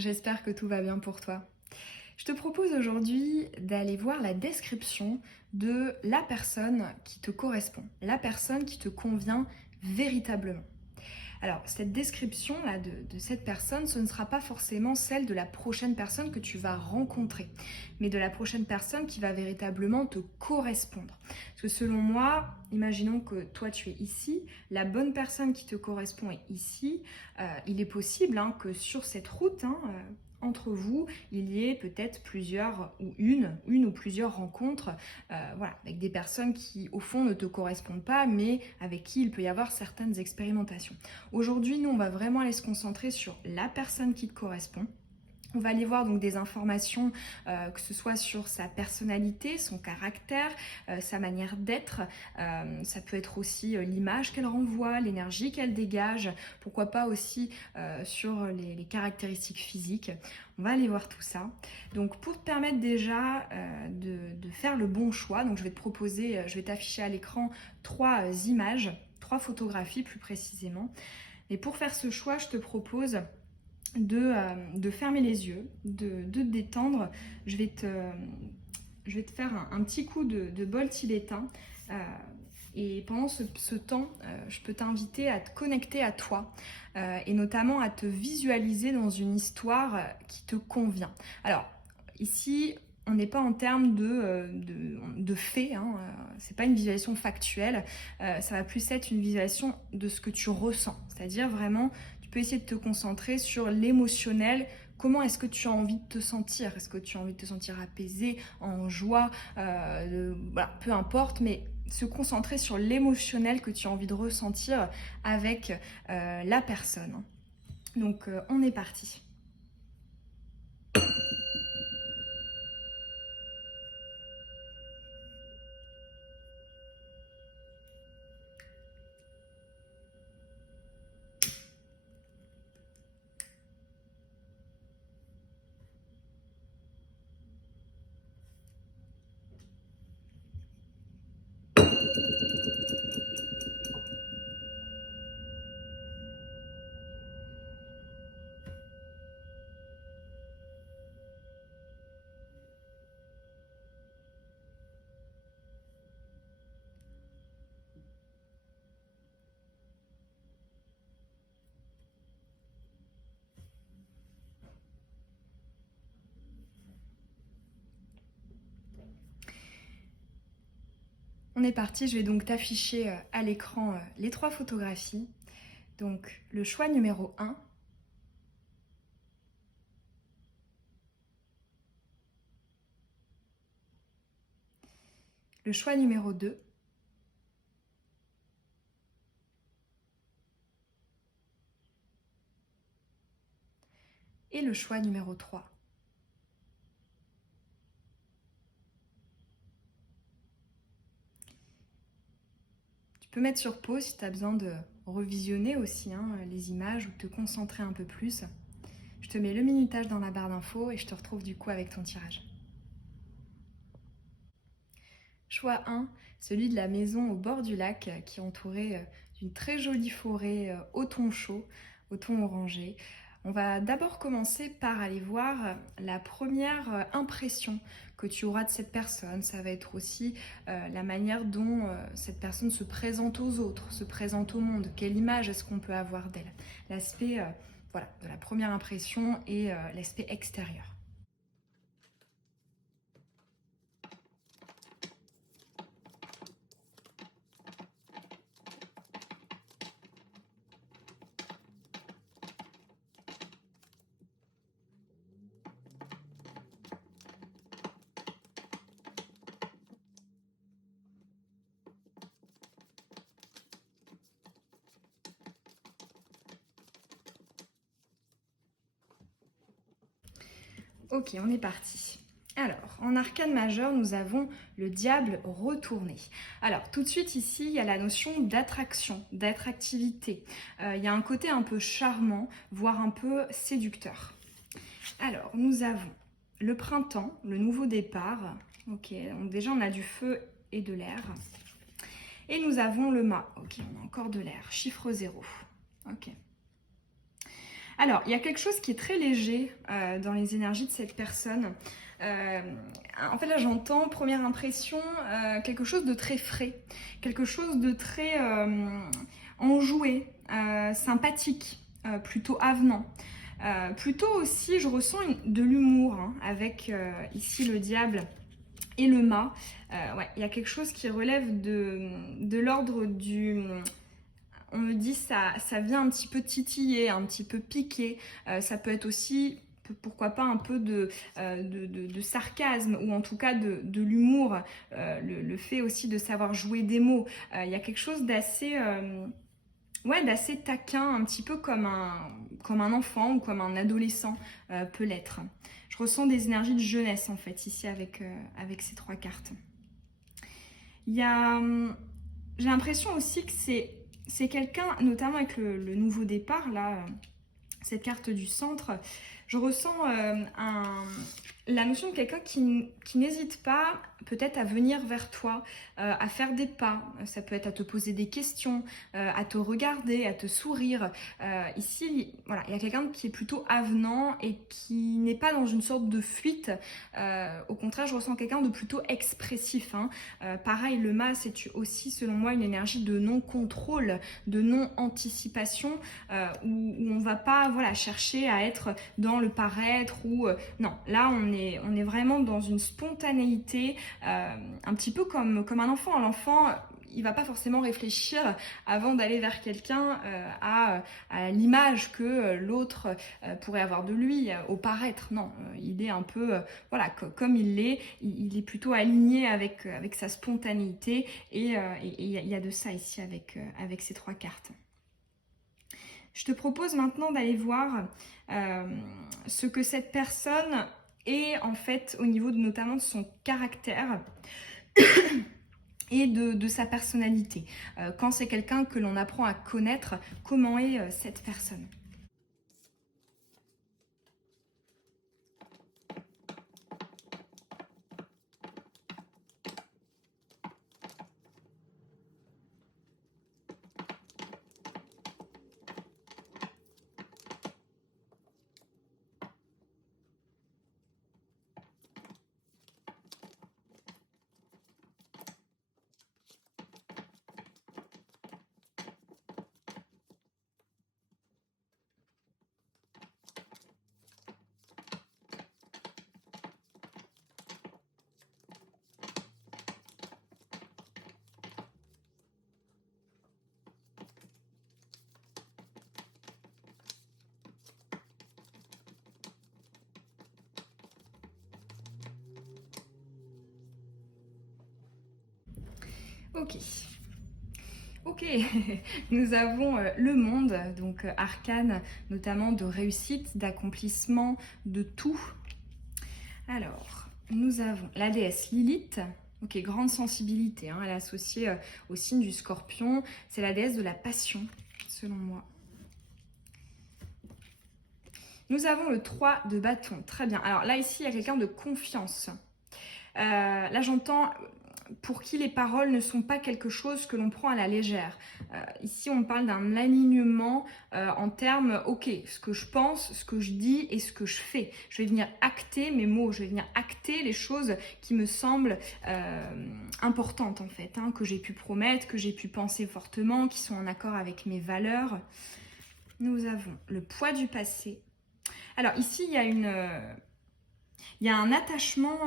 J'espère que tout va bien pour toi. Je te propose aujourd'hui d'aller voir la description de la personne qui te correspond, la personne qui te convient véritablement. Alors, cette description-là de cette personne, ce ne sera pas forcément celle de la prochaine personne que tu vas rencontrer, mais de la prochaine personne qui va véritablement te correspondre. Parce que selon moi, imaginons que toi tu es ici, la bonne personne qui te correspond est ici. Il est possible que sur cette route, entre vous, il y ait peut-être plusieurs ou une ou plusieurs rencontres voilà, avec des personnes qui au fond ne te correspondent pas, mais avec qui il peut y avoir certaines expérimentations. Aujourd'hui, nous, on va vraiment aller se concentrer sur la personne qui te correspond. On va aller voir donc des informations, que ce soit sur sa personnalité, son caractère, sa manière d'être. Ça peut être aussi l'image qu'elle renvoie, l'énergie qu'elle dégage. Pourquoi pas aussi sur les caractéristiques physiques. On va aller voir tout ça. Donc pour te permettre déjà de faire le bon choix, donc je vais te proposer, je vais t'afficher à l'écran 3 images, 3 photographies plus précisément. Et pour faire ce choix, je te propose de fermer les yeux, de te détendre. Je vais te faire un petit coup de bol tibétain. Et pendant ce temps, je peux t'inviter à te connecter à toi et notamment à te visualiser dans une histoire qui te convient. Alors, ici, on n'est pas en termes de faits, c'est pas une visualisation factuelle, ça va plus être une visualisation de ce que tu ressens, c'est-à-dire vraiment tu peux essayer de te concentrer sur l'émotionnel. Comment est-ce que tu as envie de te sentir? Est-ce que tu as envie de te sentir apaisé, en joie, voilà, peu importe, mais se concentrer sur l'émotionnel que tu as envie de ressentir avec la personne. Donc on est parti. On est parti, je vais donc t'afficher à l'écran les 3 photographies. Donc le choix numéro 1. Le choix numéro 2. Et le choix numéro 3. Tu peux mettre sur pause si tu as besoin de revisionner aussi les images ou te concentrer un peu plus. Je te mets le minutage dans la barre d'infos et je te retrouve du coup avec ton tirage. Choix 1, celui de la maison au bord du lac qui est entourée d'une très jolie forêt au thon chaud, au thon orangé. On va d'abord commencer par aller voir la première impression que tu auras de cette personne. Ça va être aussi la manière dont cette personne se présente aux autres, se présente au monde. Quelle image est-ce qu'on peut avoir d'elle? L'aspect voilà, de la première impression et l'aspect extérieur. Ok, on est parti. Alors, en arcane majeur, nous avons le diable retourné. Alors, tout de suite ici, il y a la notion d'attraction, d'attractivité. Il y a un côté un peu charmant, voire un peu séducteur. Alors, nous avons le printemps, le nouveau départ. Ok, donc déjà on a du feu et de l'air. Et nous avons le mât. Ok, on a encore de l'air. Chiffre 0. Ok. Alors, il y a quelque chose qui est très léger dans les énergies de cette personne. En fait, là, j'entends, première impression, quelque chose de très frais, quelque chose de très enjoué, sympathique, plutôt avenant. Plutôt aussi, je ressens de l'humour, hein, avec ici le diable et le mât. Ouais, il y a quelque chose qui relève de l'ordre du... On me dit ça vient un petit peu titiller, un petit peu piquer. Ça peut être aussi, pourquoi pas, un peu de sarcasme ou en tout cas de l'humour. Le fait aussi de savoir jouer des mots. Il y a quelque chose d'assez... Ouais, d'assez taquin, un petit peu comme un enfant ou comme un adolescent peut l'être. Je ressens des énergies de jeunesse en fait ici avec ces 3 cartes. Il y a, j'ai l'impression aussi que c'est quelqu'un, notamment avec le nouveau départ, là, cette carte du centre, je ressens la notion de quelqu'un qui n'hésite pas peut-être à venir vers toi, à faire des pas. Ça peut être à te poser des questions, à te regarder, à te sourire. Ici, voilà, il y a quelqu'un qui est plutôt avenant et qui n'est pas dans une sorte de fuite. Au contraire, je ressens quelqu'un de plutôt expressif, hein. Pareil, le mât, c'est aussi, selon moi, une énergie de non-contrôle, de non-anticipation, où on ne va pas, voilà, chercher à être dans le paraître ou non, là on est vraiment dans une spontanéité, un petit peu comme un enfant. L'enfant, il va pas forcément réfléchir avant d'aller vers quelqu'un à l'image que l'autre pourrait avoir de lui, au paraître. Non, il est un peu, voilà, comme il l'est, il est plutôt aligné avec sa spontanéité et il y a de ça ici avec ces 3 cartes. Je te propose maintenant d'aller voir ce que cette personne est en fait au niveau notamment de son caractère et de sa personnalité. Quand c'est quelqu'un que l'on apprend à connaître, comment est cette personne? Ok. Ok, nous avons le monde, donc arcane, notamment de réussite, d'accomplissement, de tout. Alors, nous avons la déesse Lilith. Ok, grande sensibilité, hein, elle est associée au signe du Scorpion. C'est la déesse de la passion, selon moi. Nous avons le 3 de bâton, très bien. Alors là, ici, il y a quelqu'un de confiance. Là, j'entends pour qui les paroles ne sont pas quelque chose que l'on prend à la légère. Ici, on parle d'un alignement en termes, ok, ce que je pense, ce que je dis et ce que je fais. Je vais venir acter mes mots, je vais venir acter les choses qui me semblent importantes en fait, hein, que j'ai pu promettre, que j'ai pu penser fortement, qui sont en accord avec mes valeurs. Nous avons le poids du passé. Alors ici, il y a un attachement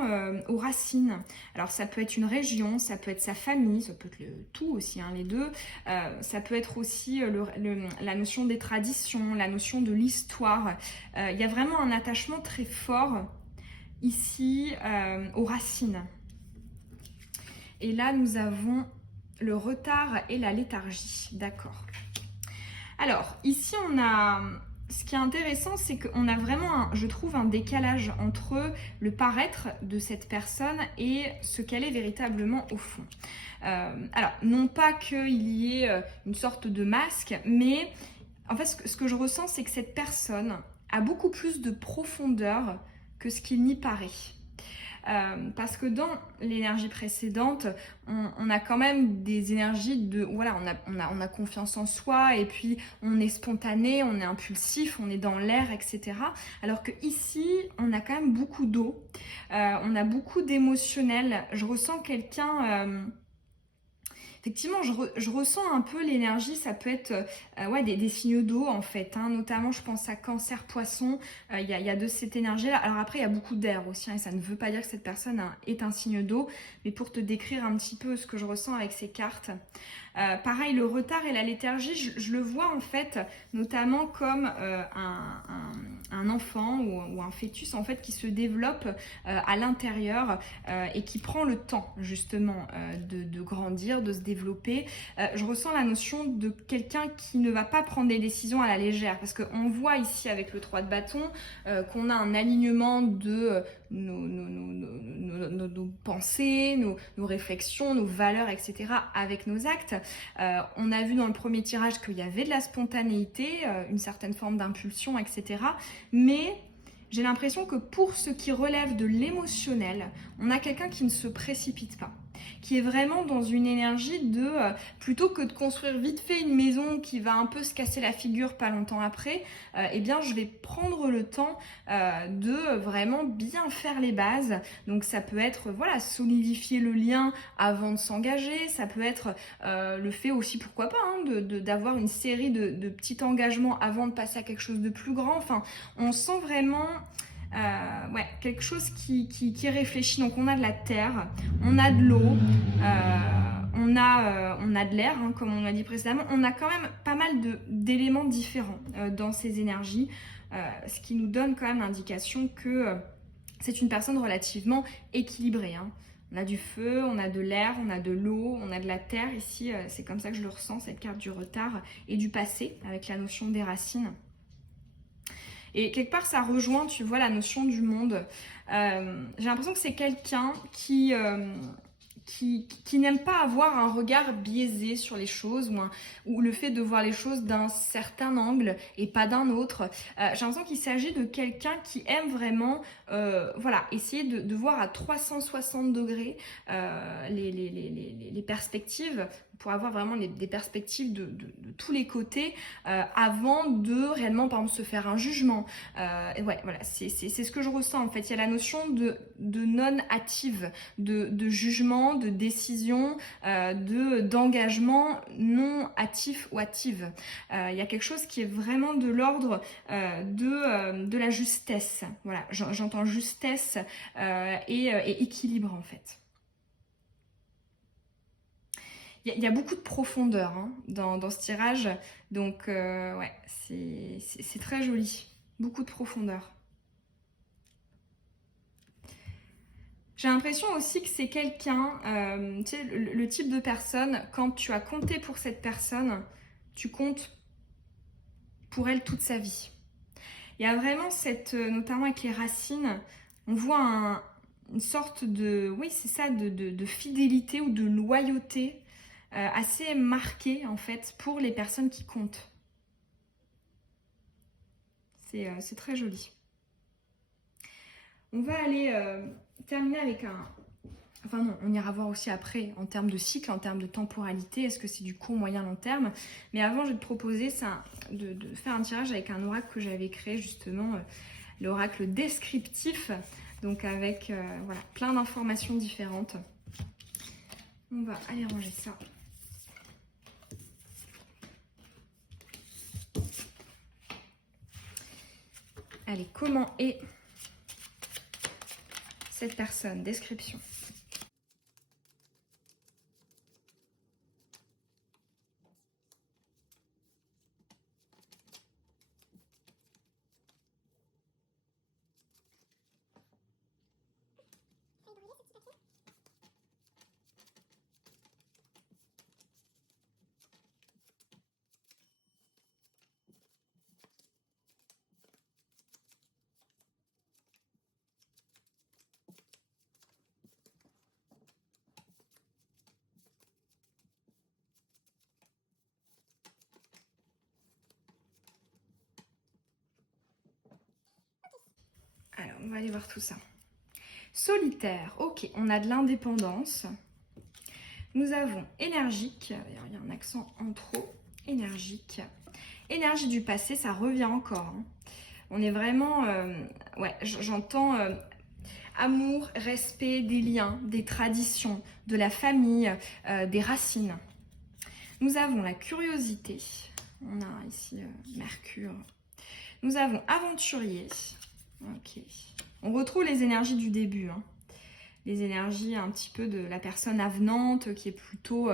aux racines. Alors ça peut être une région, ça peut être sa famille, ça peut être le tout aussi, hein, les deux. Ça peut être aussi la notion des traditions, la notion de l'histoire. Il y a vraiment un attachement très fort ici aux racines. Et là, nous avons le retard et la léthargie. D'accord. Alors, ici, on a... Ce qui est intéressant, c'est qu'on a vraiment, je trouve, un décalage entre le paraître de cette personne et ce qu'elle est véritablement au fond. Alors, non pas qu'il y ait une sorte de masque, mais en fait, ce que je ressens, c'est que cette personne a beaucoup plus de profondeur que ce qu'il n'y paraît. parce que dans l'énergie précédente, on a quand même des énergies de... Voilà, on a confiance en soi et puis on est spontané, on est impulsif, on est dans l'air, etc. Alors que ici, on a quand même beaucoup d'eau, on a beaucoup d'émotionnel. Je ressens quelqu'un... Effectivement, je ressens un peu l'énergie, ça peut être ouais, des signaux d'eau en fait, hein, notamment je pense à Cancer, Poisson, il y a de cette énergie-là. Alors après, il y a beaucoup d'air aussi, hein, et ça ne veut pas dire que cette personne est un signe d'eau, mais pour te décrire un petit peu ce que je ressens avec ces cartes. Pareil, le retard et la léthargie, je le vois en fait notamment comme un enfant ou un fœtus en fait qui se développe à l'intérieur et qui prend le temps justement de grandir, de se développer. Je ressens la notion de quelqu'un qui ne va pas prendre des décisions à la légère parce qu'on voit ici avec le 3 de bâton qu'on a un alignement de nos pensées, nos réflexions, nos valeurs, etc. avec nos actes. On a vu dans le premier tirage qu'il y avait de la spontanéité, une certaine forme d'impulsion, etc. Mais j'ai l'impression que pour ce qui relève de l'émotionnel, on a quelqu'un qui ne se précipite pas, qui est vraiment dans une énergie de, plutôt que de construire vite fait une maison qui va un peu se casser la figure pas longtemps après, eh bien je vais prendre le temps de vraiment bien faire les bases. Donc ça peut être voilà, solidifier le lien avant de s'engager, ça peut être le fait aussi, pourquoi pas, hein, d'avoir une série de petits engagements avant de passer à quelque chose de plus grand. Enfin, on sent vraiment... ouais, quelque chose qui réfléchit. Donc on a de la terre, on a de l'eau, on a de l'air, hein, comme on l'a dit précédemment. On a quand même pas mal d'éléments différents dans ces énergies, ce qui nous donne quand même l'indication que c'est une personne relativement équilibrée, hein. On a du feu, on a de l'air, on a de l'eau, on a de la terre ici. C'est comme ça que je le ressens, cette carte du retard et du passé, avec la notion des racines. Et quelque part, ça rejoint, tu vois, la notion du monde. J'ai l'impression que c'est quelqu'un qui n'aime pas avoir un regard biaisé sur les choses ou le fait de voir les choses d'un certain angle et pas d'un autre. J'ai l'impression qu'il s'agit de quelqu'un qui aime vraiment voilà, essayer de voir à 360 degrés les perspectives pour avoir vraiment des perspectives de tous les côtés avant de réellement, par exemple, se faire un jugement. Et ouais, voilà, c'est ce que je ressens en fait. Il y a la notion de non-hâtive, de jugement, de décision, d'engagement non hâtif ou hâtive. Il y a quelque chose qui est vraiment de l'ordre de la justesse. Voilà, j'entends justesse et équilibre en fait. Il y a beaucoup de profondeur, hein, dans ce tirage, donc ouais, c'est très joli. Beaucoup de profondeur. J'ai l'impression aussi que c'est quelqu'un, tu sais, le type de personne, quand tu as compté pour cette personne, tu comptes pour elle toute sa vie. Il y a vraiment cette, notamment avec les racines, on voit une sorte de, oui c'est ça, de fidélité ou de loyauté assez marquée en fait pour les personnes qui comptent. C'est très joli. On va aller terminer avec un... Enfin non, on ira voir aussi après en termes de cycle, en termes de temporalité, est-ce que c'est du court, moyen, long terme. Mais avant, je vais te proposer ça, de faire un tirage avec un oracle que j'avais créé justement, l'oracle descriptif, donc avec voilà, plein d'informations différentes. On va aller ranger ça. Allez, comment est cette personne? Description. Alors, on va aller voir tout ça. Solitaire, ok, on a de l'indépendance. Nous avons énergique, il y a un accent en trop, énergique. Énergie du passé, ça revient encore. Hein. On est vraiment, ouais, j'entends amour, respect des liens, des traditions, de la famille, des racines. Nous avons la curiosité. On a ici Mercure. Nous avons aventurier. Ok. On retrouve les énergies du début. Hein. Les énergies un petit peu de la personne avenante qui est plutôt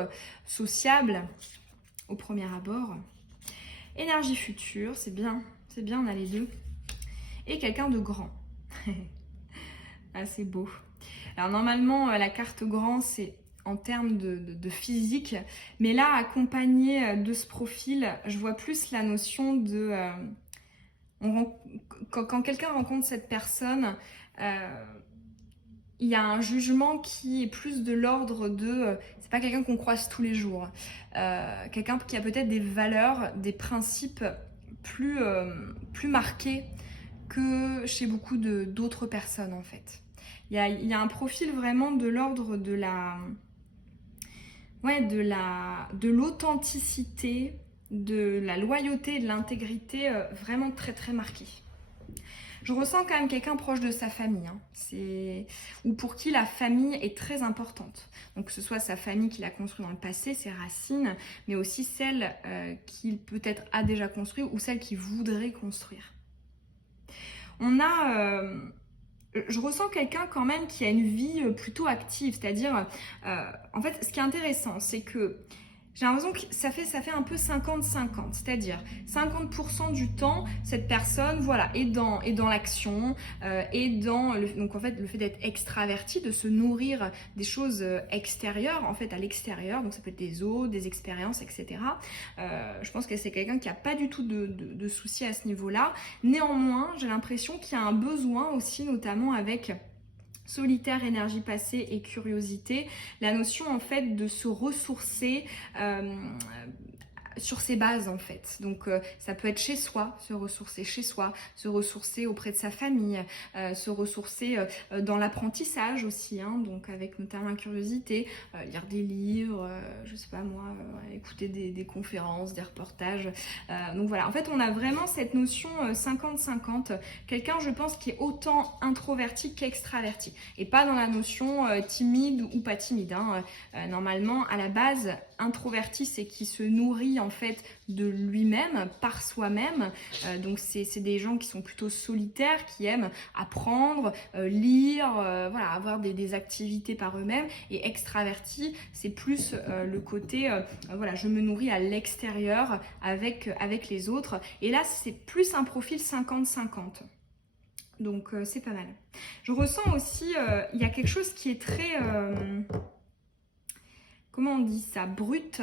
sociable au premier abord. Énergie future, c'est bien, on a les deux. Et quelqu'un de grand. Ah, c'est beau. Alors normalement, la carte grand, c'est en termes de physique, mais là, accompagné de ce profil, je vois plus la notion de... quand quelqu'un rencontre cette personne, il y a un jugement qui est plus de l'ordre de... c'est pas quelqu'un qu'on croise tous les jours. Quelqu'un qui a peut-être des valeurs, des principes plus marqués que chez beaucoup d'autres personnes en fait. Il y a un profil vraiment de l'ordre de la... ouais, de l'authenticité, de la loyauté et de l'intégrité vraiment très très marquée. Je ressens quand même quelqu'un proche de sa famille, hein. Ou pour qui la famille est très importante. Donc que ce soit sa famille qu'il a construite dans le passé, ses racines, mais aussi celle qu'il peut-être a déjà construite ou celle qu'il voudrait construire. On a... je ressens quelqu'un quand même qui a une vie plutôt active, c'est-à-dire, en fait, ce qui est intéressant, c'est que j'ai l'impression que ça fait un peu 50-50, c'est-à-dire 50% du temps, cette personne, voilà, est dans l'action, est dans donc en fait le fait d'être extraverti, de se nourrir des choses extérieures, en fait à l'extérieur, donc ça peut être des autres, des expériences, etc. Je pense que c'est quelqu'un qui n'a pas du tout de soucis à ce niveau-là. Néanmoins, j'ai l'impression qu'il y a un besoin aussi, notamment avec solitaire, énergie passée et curiosité, la notion en fait de se ressourcer sur ses bases en fait. Donc ça peut être chez soi, se ressourcer chez soi, se ressourcer auprès de sa famille, se ressourcer dans l'apprentissage aussi, hein, donc avec notamment la curiosité, lire des livres, je sais pas moi, écouter des conférences, des reportages. Donc voilà, en fait on a vraiment cette notion 50-50, quelqu'un je pense qui est autant introverti qu'extraverti, et pas dans la notion timide ou pas timide. Hein. Normalement à la base, introverti c'est qui se nourrit en fait de lui-même, par soi-même. Donc c'est des gens qui sont plutôt solitaires, qui aiment apprendre, lire, voilà, avoir des activités par eux-mêmes. Et extraverti, c'est plus le côté, voilà, je me nourris à l'extérieur avec les autres. Et là, c'est plus un profil 50-50. Donc c'est pas mal. Je ressens aussi, il y a quelque chose qui est très... comment on dit ça, brut,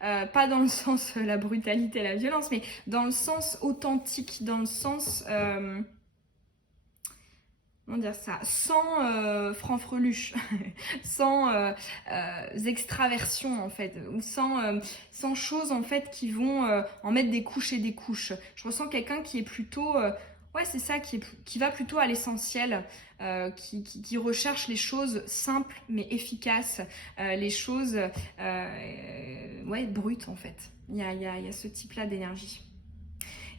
pas dans le sens la brutalité, la violence, mais dans le sens authentique, dans le sens, comment dire ça, sans franfreluche, sans extraversion en fait, ou sans choses en fait qui vont en mettre des couches et des couches. Je ressens quelqu'un qui est plutôt... ouais, c'est ça, qui va plutôt à l'essentiel, qui recherche les choses simples mais efficaces, les choses ouais, brutes en fait. Il y a ce type-là d'énergie.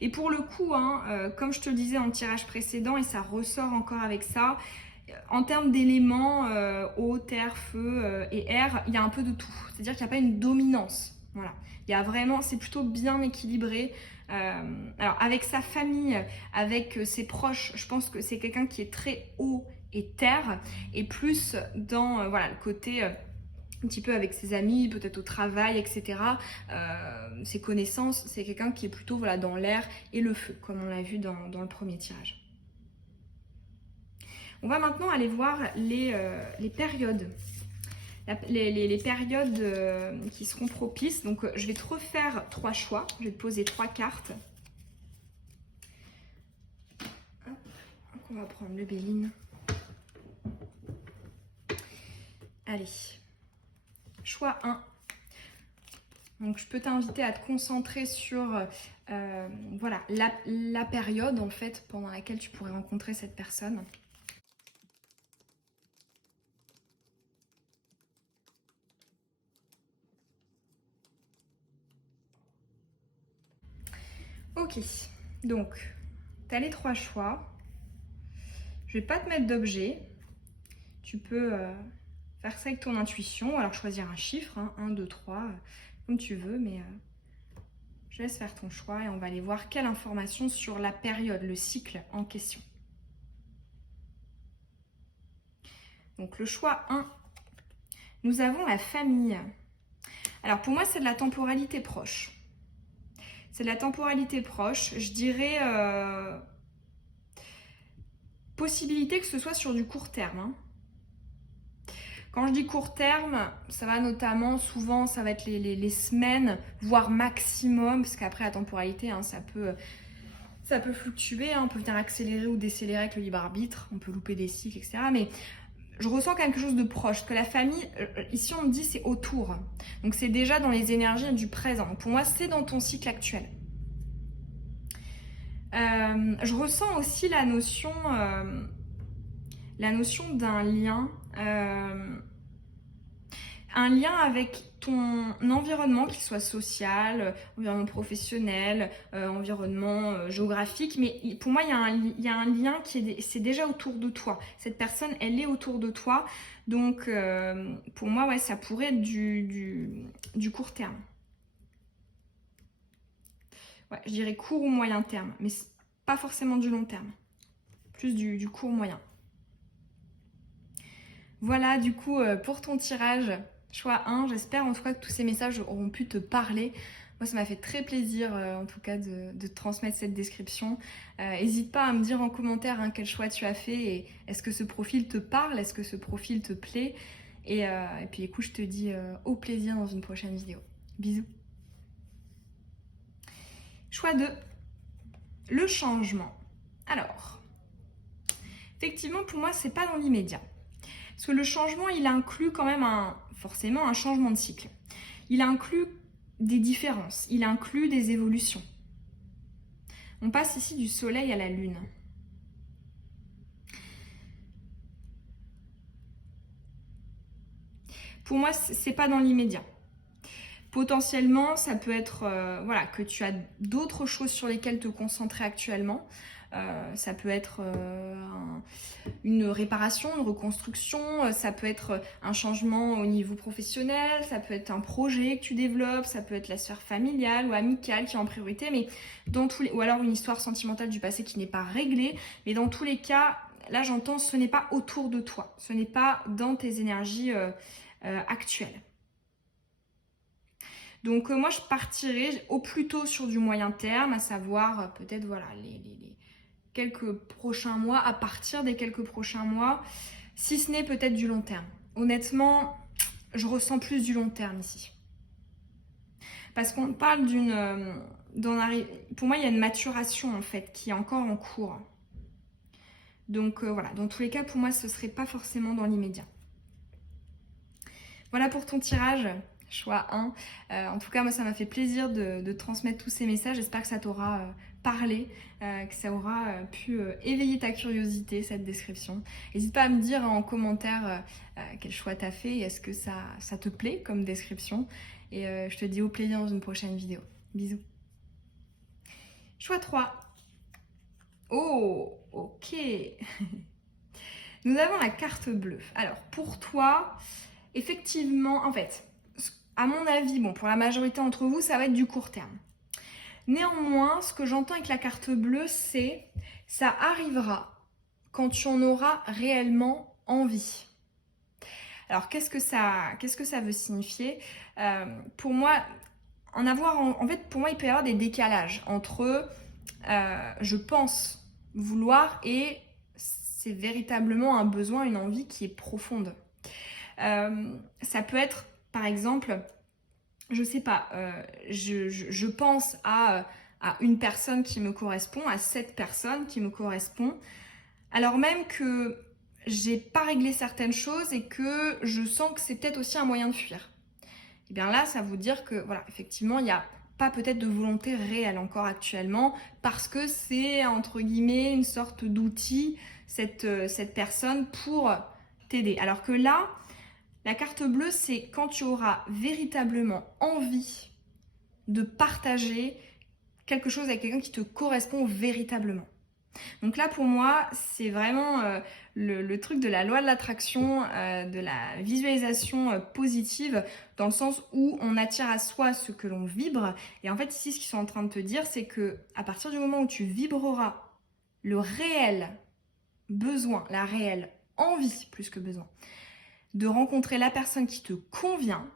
Et pour le coup, hein, comme je te le disais dans le tirage précédent, et ça ressort encore avec ça, en termes d'éléments, eau, terre, feu et air, il y a un peu de tout. C'est-à-dire qu'il n'y a pas une dominance. Voilà. Il y a vraiment, c'est plutôt bien équilibré. Alors avec sa famille, avec ses proches, je pense que c'est quelqu'un qui est très eau et terre, et plus dans voilà, le côté un petit peu avec ses amis, peut-être au travail, etc. Ses connaissances, c'est quelqu'un qui est plutôt voilà, dans l'air et le feu, comme on l'a vu dans le premier tirage. On va maintenant aller voir les périodes. Les périodes qui seront propices. Donc je vais te refaire 3 choix. Je vais te poser 3 cartes. Hop. Donc, on va prendre le Béline. Allez. Choix 1. Donc je peux t'inviter à te concentrer sur voilà, la période en fait pendant laquelle tu pourrais rencontrer cette personne. Ok, donc tu as les 3 choix. Je vais pas te mettre d'objet. Tu peux faire ça avec ton intuition, alors choisir un chiffre, hein, 1, 2, 3, comme tu veux, mais je laisse faire ton choix et on va aller voir quelle information sur la période, le cycle en question. Donc le choix 1, nous avons la famille. Alors pour moi, c'est de la temporalité proche. C'est de la temporalité proche, je dirais possibilité que ce soit sur du court terme. Hein. Quand je dis court terme, ça va notamment, souvent, ça va être les semaines, voire maximum, parce qu'après la temporalité, hein, ça peut fluctuer, hein, on peut venir accélérer ou décélérer avec le libre arbitre, on peut louper des cycles, etc. Mais je ressens quand même quelque chose de proche, parce que la famille, ici on me dit c'est autour, donc c'est déjà dans les énergies du présent. Donc pour moi, c'est dans ton cycle actuel. Je ressens aussi la notion d'un lien. Un lien avec ton environnement, qu'il soit social, environnement professionnel, environnement géographique. Mais pour moi, il y a un lien c'est déjà autour de toi. Cette personne, elle est autour de toi. Donc, pour moi, ouais, ça pourrait être du court terme. Ouais, je dirais court ou moyen terme, mais pas forcément du long terme. Plus du court moyen. Voilà, du coup, pour ton tirage, choix 1, j'espère en tout cas que tous ces messages auront pu te parler. Moi, ça m'a fait très plaisir, en tout cas, de te transmettre cette description. N'hésite pas à me dire en commentaire hein, quel choix tu as fait et est-ce que ce profil te parle, est-ce que ce profil te plaît. Et puis, écoute, je te dis au plaisir dans une prochaine vidéo. Bisous. Choix 2, le changement. Alors, effectivement, pour moi, c'est pas dans l'immédiat. Parce que le changement, il inclut quand même forcément un changement de cycle. Il inclut des différences, il inclut des évolutions. On passe ici du soleil à la lune. Pour moi, c'est pas dans l'immédiat. Potentiellement, ça peut être voilà, que tu as d'autres choses sur lesquelles te concentrer actuellement. Ça peut être une réparation, une reconstruction, ça peut être un changement au niveau professionnel, ça peut être un projet que tu développes, ça peut être la sphère familiale ou amicale qui est en priorité, mais ou alors une histoire sentimentale du passé qui n'est pas réglée, mais dans tous les cas, là j'entends ce n'est pas autour de toi, ce n'est pas dans tes énergies actuelles. Donc moi je partirais au plus tôt sur du moyen terme, à savoir peut-être voilà les quelques prochains mois, à partir des quelques prochains mois, si ce n'est peut-être du long terme. Honnêtement, je ressens plus du long terme ici. Parce qu'on parle pour moi, il y a une maturation en fait qui est encore en cours. Donc voilà, dans tous les cas, pour moi, ce ne serait pas forcément dans l'immédiat. Voilà pour ton tirage. Choix 1. En tout cas, moi, ça m'a fait plaisir de transmettre tous ces messages. J'espère que ça t'aura parlé, que ça aura pu éveiller ta curiosité, cette description. N'hésite pas à me dire en commentaire quel choix t'as fait et est-ce que ça te plaît comme description. Et je te dis au plaisir dans une prochaine vidéo. Bisous. Choix 3. Oh, ok. Nous avons la carte bleue. Alors, pour toi, effectivement, en fait, à mon avis, bon, pour la majorité d'entre vous, ça va être du court terme. Néanmoins, ce que j'entends avec la carte bleue, c'est ça arrivera quand tu en auras réellement envie. Alors, qu'est-ce que ça veut signifier pour moi, en fait, pour moi, il peut y avoir des décalages entre je pense vouloir et c'est véritablement un besoin, une envie qui est profonde. Ça peut être, par exemple, je sais pas, je pense à une personne qui me correspond, à cette personne qui me correspond, alors même que j'ai pas réglé certaines choses et que je sens que c'est peut-être aussi un moyen de fuir. Et bien là, ça veut dire que, voilà, effectivement, il n'y a pas peut-être de volonté réelle encore actuellement parce que c'est, entre guillemets, une sorte d'outil, cette personne, pour t'aider. Alors que là, la carte bleue, c'est quand tu auras véritablement envie de partager quelque chose avec quelqu'un qui te correspond véritablement. Donc là, pour moi, c'est vraiment le truc de la loi de l'attraction, de la visualisation positive, dans le sens où on attire à soi ce que l'on vibre. Et en fait, ici, ce qu'ils sont en train de te dire, c'est que à partir du moment où tu vibreras le réel besoin, la réelle envie, plus que besoin, de rencontrer la personne qui te convient,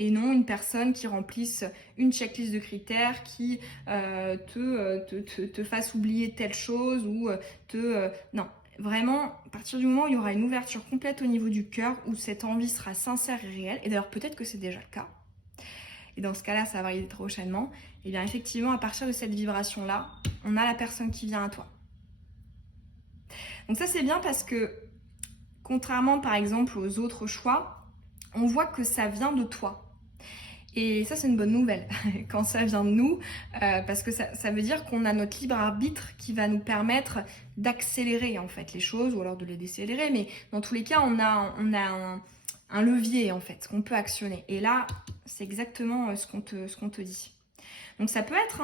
et non une personne qui remplisse une checklist de critères, qui te fasse oublier telle chose ou non, vraiment, à partir du moment où il y aura une ouverture complète au niveau du cœur, où cette envie sera sincère et réelle, et d'ailleurs peut-être que c'est déjà le cas, et dans ce cas-là, ça va arriver prochainement, et bien effectivement, à partir de cette vibration-là, on a la personne qui vient à toi. Donc ça, c'est bien parce que, contrairement par exemple aux autres choix, on voit que ça vient de toi. Et ça, c'est une bonne nouvelle quand ça vient de nous, parce que ça veut dire qu'on a notre libre arbitre qui va nous permettre d'accélérer en fait les choses, ou alors de les décélérer, mais dans tous les cas, on a un levier en fait qu'on peut actionner. Et là, c'est exactement ce qu'on te dit. Donc ça peut être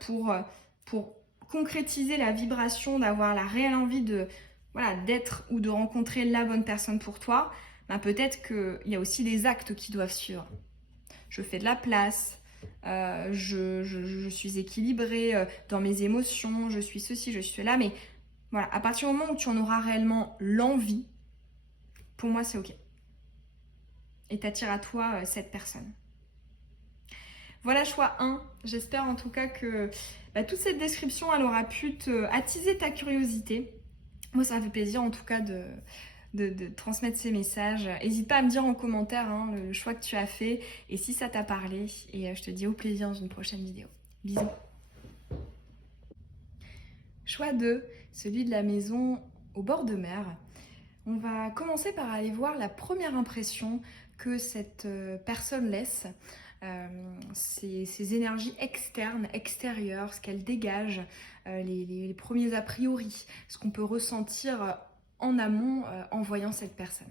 pour concrétiser la vibration, d'avoir la réelle envie d'être ou de rencontrer la bonne personne pour toi, peut-être qu'il y a aussi des actes qui doivent suivre. Je fais de la place, je suis équilibrée dans mes émotions, je suis ceci, je suis cela, mais voilà, à partir du moment où tu en auras réellement l'envie, pour moi c'est ok. Et t'attires à toi cette personne. Voilà, choix 1. J'espère en tout cas que toute cette description, elle aura pu attiser ta curiosité. Moi, ça m'a fait plaisir en tout cas de transmettre ces messages. N'hésite pas à me dire en commentaire le choix que tu as fait et si ça t'a parlé. Et je te dis au plaisir dans une prochaine vidéo. Bisous. Choix 2, celui de la maison au bord de mer. On va commencer par aller voir la première impression que cette personne laisse. Ses énergies externes, extérieures, ce qu'elle dégage, les premiers a priori, ce qu'on peut ressentir en amont en voyant cette personne.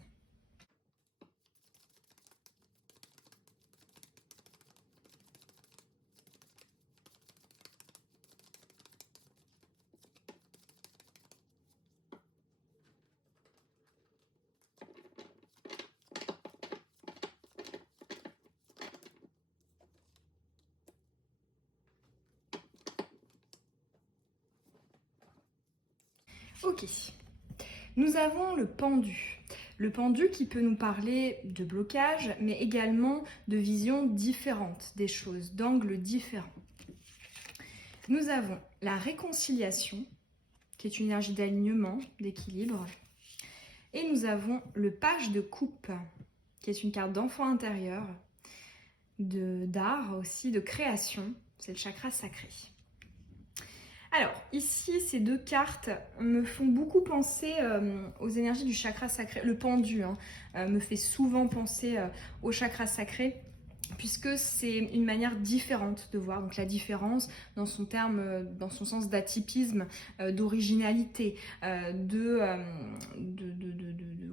Ok, nous avons le pendu. Le pendu qui peut nous parler de blocage, mais également de visions différentes des choses, d'angles différents. Nous avons la réconciliation, qui est une énergie d'alignement, d'équilibre. Et nous avons le page de coupe, qui est une carte d'enfant intérieur, d'art aussi, de création. C'est le chakra sacré. Alors, ici, ces deux cartes me font beaucoup penser aux énergies du chakra sacré. Le pendu me fait souvent penser au chakra sacré, puisque c'est une manière différente de voir. Donc la différence dans son sens d'atypisme, d'originalité,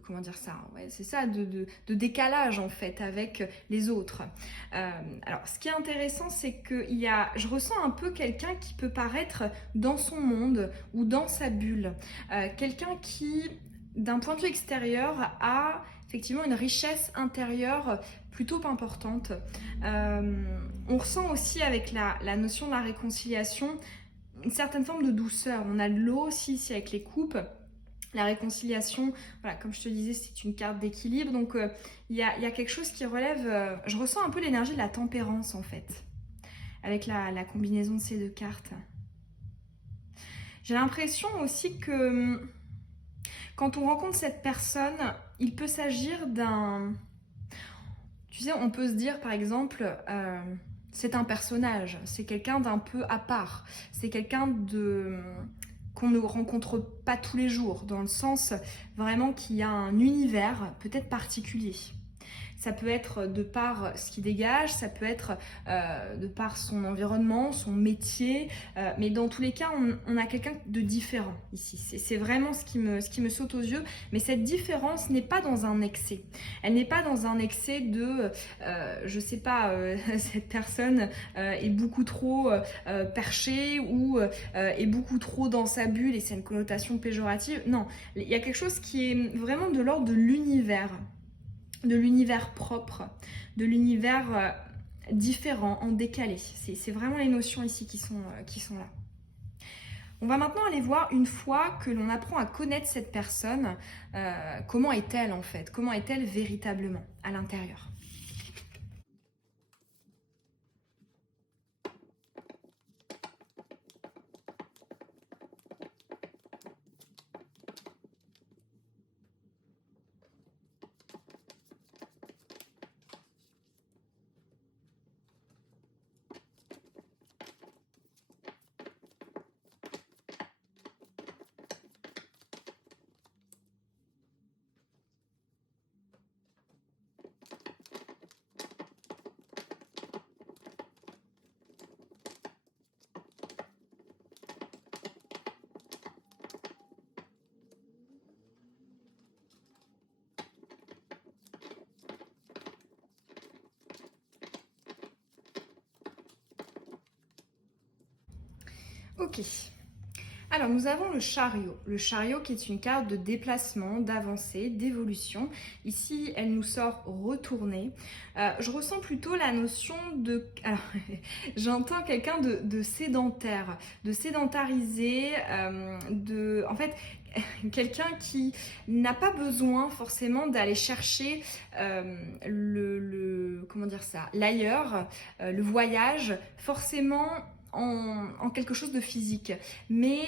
comment dire ça, ouais, c'est ça, de décalage en fait avec les autres. Alors ce qui est intéressant, c'est que je ressens un peu quelqu'un qui peut paraître dans son monde ou dans sa bulle, quelqu'un qui d'un point de vue extérieur a effectivement une richesse intérieure plutôt importante. On ressent aussi avec la notion de la réconciliation une certaine forme de douceur. On a de l'eau aussi ici avec les coupes. La réconciliation, voilà, comme je te disais, c'est une carte d'équilibre. Donc il y a quelque chose qui relève... je ressens un peu l'énergie de la tempérance en fait, avec la combinaison de ces deux cartes. J'ai l'impression aussi que quand on rencontre cette personne, il peut s'agir d'un... Tu sais, on peut se dire par exemple, c'est un personnage, c'est quelqu'un d'un peu à part, c'est quelqu'un qu'on ne rencontre pas tous les jours, dans le sens vraiment qu'il y a un univers peut-être particulier. Ça peut être de par ce qu'il dégage, ça peut être de par son environnement, son métier, mais dans tous les cas, on a quelqu'un de différent ici. C'est vraiment ce qui me saute aux yeux, mais cette différence n'est pas dans un excès. Elle n'est pas dans un excès de, je sais pas, cette personne est beaucoup trop perchée ou est beaucoup trop dans sa bulle et c'est une connotation péjorative. Non, il y a quelque chose qui est vraiment de l'ordre de l'univers propre, de l'univers différent, en décalé. C'est vraiment les notions ici qui sont là. On va maintenant aller voir, une fois que l'on apprend à connaître cette personne, comment est-elle en fait, comment est-elle véritablement à l'intérieur. Ok. Alors nous avons le chariot. Le chariot qui est une carte de déplacement, d'avancée, d'évolution. Ici, elle nous sort retournée. Je ressens plutôt la notion de... Alors, j'entends quelqu'un de sédentaire, de sédentarisé, En fait, quelqu'un qui n'a pas besoin forcément d'aller chercher comment dire ça, l'ailleurs, le voyage, forcément en quelque chose de physique. Mais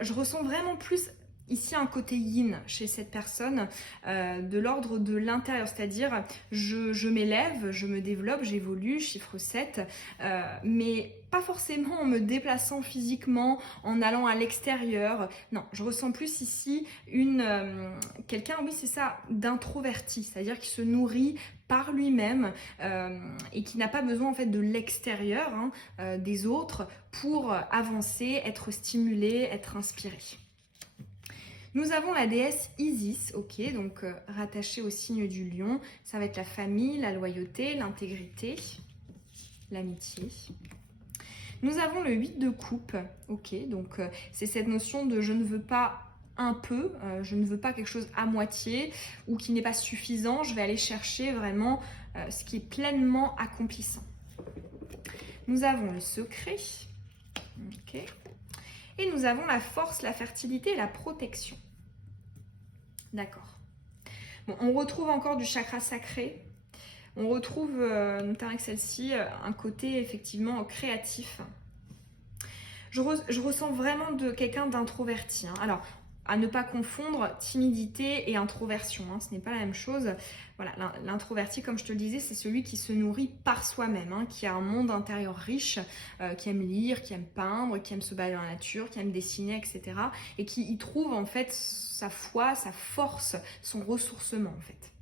je ressens vraiment plus ici un côté yin chez cette personne, de l'ordre de l'intérieur, c'est-à-dire je m'élève, je me développe, j'évolue, chiffre 7, mais pas forcément en me déplaçant physiquement, en allant à l'extérieur. Non, je ressens plus ici quelqu'un, oui c'est ça, d'introverti, c'est-à-dire qui se nourrit par lui-même et qui n'a pas besoin en fait de l'extérieur, des autres, pour avancer, être stimulé, être inspiré. Nous avons la déesse Isis, ok, donc rattachée au signe du lion. Ça va être la famille, la loyauté, l'intégrité, l'amitié. Nous avons le 8 de coupe, ok, donc c'est cette notion de je ne veux pas un peu, je ne veux pas quelque chose à moitié ou qui n'est pas suffisant, je vais aller chercher vraiment ce qui est pleinement accomplissant. Nous avons le secret, ok. Et nous avons la force, la fertilité et la protection. D'accord. Bon, on retrouve encore du chakra sacré. On retrouve, notamment avec celle-ci, un côté effectivement créatif. Je ressens vraiment de quelqu'un d'introverti. Alors, à ne pas confondre timidité et introversion. Ce n'est pas la même chose. Voilà, l'introverti, comme je te le disais, c'est celui qui se nourrit par soi-même, qui a un monde intérieur riche, qui aime lire, qui aime peindre, qui aime se balader dans la nature, qui aime dessiner, etc. Et qui y trouve en fait sa foi, sa force, son ressourcement en fait.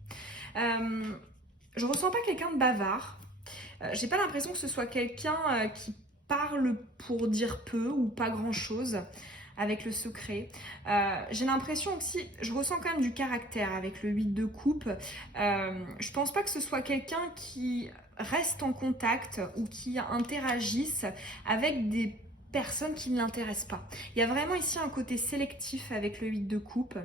Je ressens pas quelqu'un de bavard. J'ai pas l'impression que ce soit quelqu'un qui parle pour dire peu ou pas grand-chose. Avec le secret. J'ai l'impression aussi, je ressens quand même du caractère avec le 8 de coupe. Je pense pas que ce soit quelqu'un qui reste en contact ou qui interagisse avec des personnes qui ne l'intéressent pas. Il y a vraiment ici un côté sélectif avec le 8 de coupe.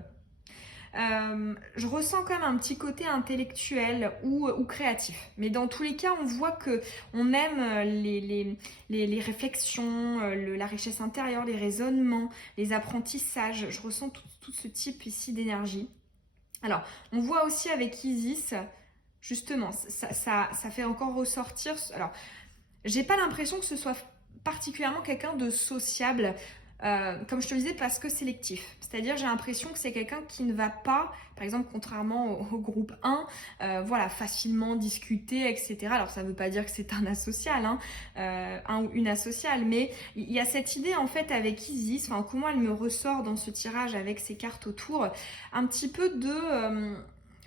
Je ressens quand même un petit côté intellectuel ou créatif. Mais dans tous les cas, on voit qu'on aime les réflexions, la richesse intérieure, les raisonnements, les apprentissages. Je ressens tout ce type ici d'énergie. Alors, on voit aussi avec Isis, justement, ça fait encore ressortir... Alors, j'ai pas l'impression que ce soit particulièrement quelqu'un de sociable, comme je te le disais, parce que sélectif. C'est-à-dire, j'ai l'impression que c'est quelqu'un qui ne va pas, par exemple, contrairement au groupe 1, voilà, facilement discuter, etc. Alors, ça ne veut pas dire que c'est un asocial, un ou une asociale, mais il y a cette idée, en fait, avec Isis, comment elle me ressort dans ce tirage avec ses cartes autour, un petit peu de...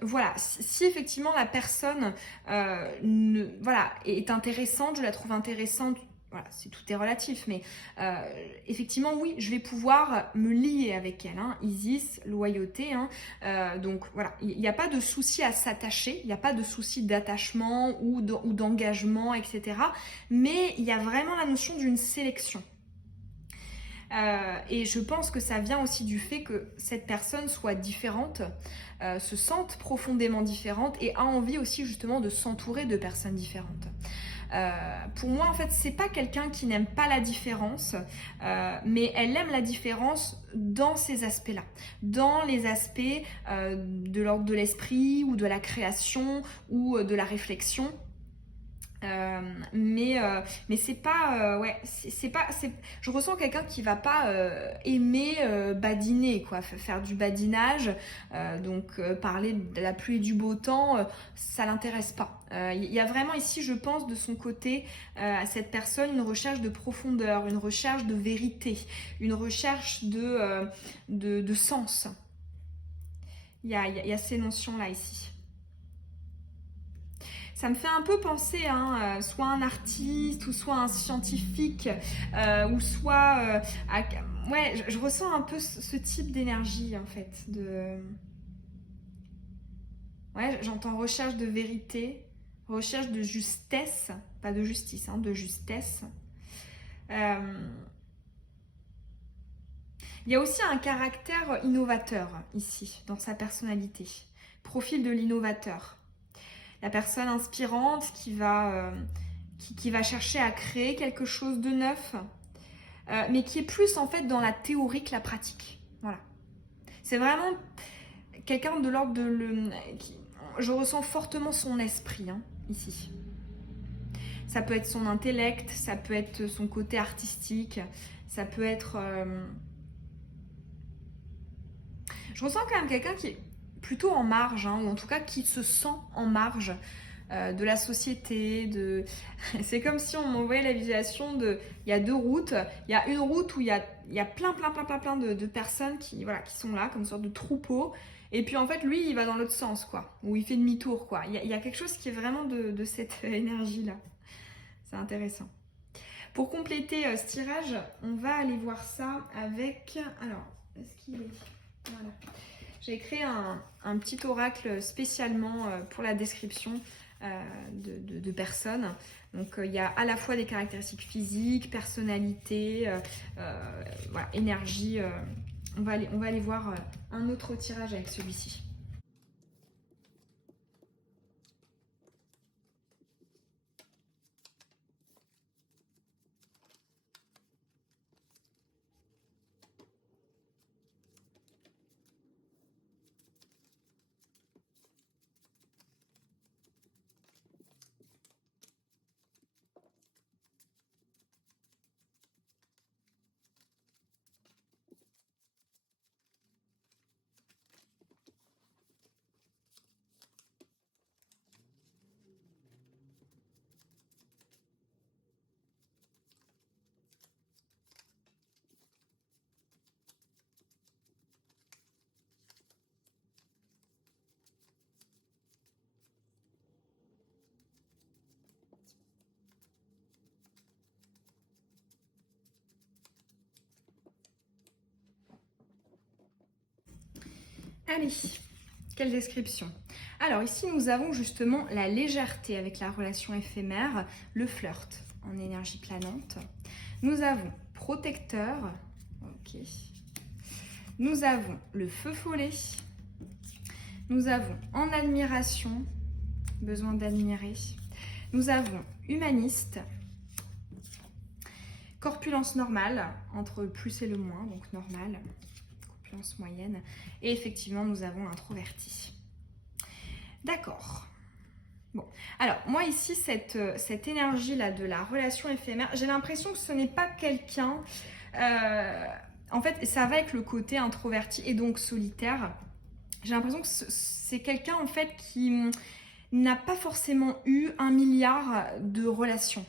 voilà, si effectivement la personne voilà, est intéressante, je la trouve intéressante, voilà, tout est relatif, mais effectivement, oui, je vais pouvoir me lier avec elle. Hein, Isis, loyauté. Hein, donc voilà, il n'y a pas de souci à s'attacher, il n'y a pas de souci d'attachement ou d'engagement, etc. Mais il y a vraiment la notion d'une sélection. Et je pense que ça vient aussi du fait que cette personne soit différente, se sente profondément différente et a envie aussi justement de s'entourer de personnes différentes. Pour moi, en fait, c'est pas quelqu'un qui n'aime pas la différence, mais elle aime la différence dans ces aspects-là, dans les aspects de l'ordre de l'esprit ou de la création ou de la réflexion. Mais c'est pas ouais c'est pas je ressens quelqu'un qui va pas aimer badiner quoi, faire du badinage, donc parler de la pluie et du beau temps, ça l'intéresse pas. Il y a vraiment ici, je pense, de son côté, à cette personne, une recherche de profondeur, une recherche de vérité, une recherche de sens. Il y a ces notions là ici. Ça me fait un peu penser, hein, soit un artiste, ou soit un scientifique, ou soit... ouais, je ressens un peu ce type d'énergie, en fait. Ouais, j'entends recherche de vérité, recherche de justesse, pas de justice, hein, de justesse. Il y a aussi un caractère innovateur, ici, dans sa personnalité. Profil de l'innovateur. La personne inspirante qui va chercher à créer quelque chose de neuf, mais qui est plus en fait dans la théorie que la pratique. Voilà. C'est vraiment quelqu'un de l'ordre de je ressens fortement son esprit, hein, ici. Ça peut être son intellect, ça peut être son côté artistique, ça peut être... Je ressens quand même quelqu'un qui est plutôt en marge, hein, ou en tout cas qui se sent en marge de la société. C'est comme si on m'envoyait la visualisation de... Il y a deux routes. Il y a une route où il y a plein de personnes voilà, qui sont là, comme une sorte de troupeau. Et puis en fait, lui, il va dans l'autre sens, quoi. Ou il fait demi-tour, quoi. Il y a quelque chose qui est vraiment de cette énergie-là. C'est intéressant. Pour compléter ce tirage, on va aller voir ça avec... Alors, est-ce qu'il est... Voilà. J'ai créé un petit oracle spécialement pour la description de personnes. Donc il y a à la fois des caractéristiques physiques, personnalité, voilà, énergie. On va aller voir un autre tirage avec celui-ci. Allez, quelle description. Alors ici, nous avons justement la légèreté avec la relation éphémère, le flirt en énergie planante. Nous avons protecteur, ok. Nous avons le feu follet. Nous avons en admiration, besoin d'admirer. Nous avons humaniste, corpulence normale, entre le plus et le moins, donc normal, corpulence moyenne. Et effectivement, nous avons introverti. D'accord. Bon, alors moi ici, cette énergie-là de la relation éphémère, j'ai l'impression que ce n'est pas quelqu'un... en fait, ça va avec le côté introverti et donc solitaire. J'ai l'impression que c'est quelqu'un en fait qui n'a pas forcément eu 1 milliard de relations.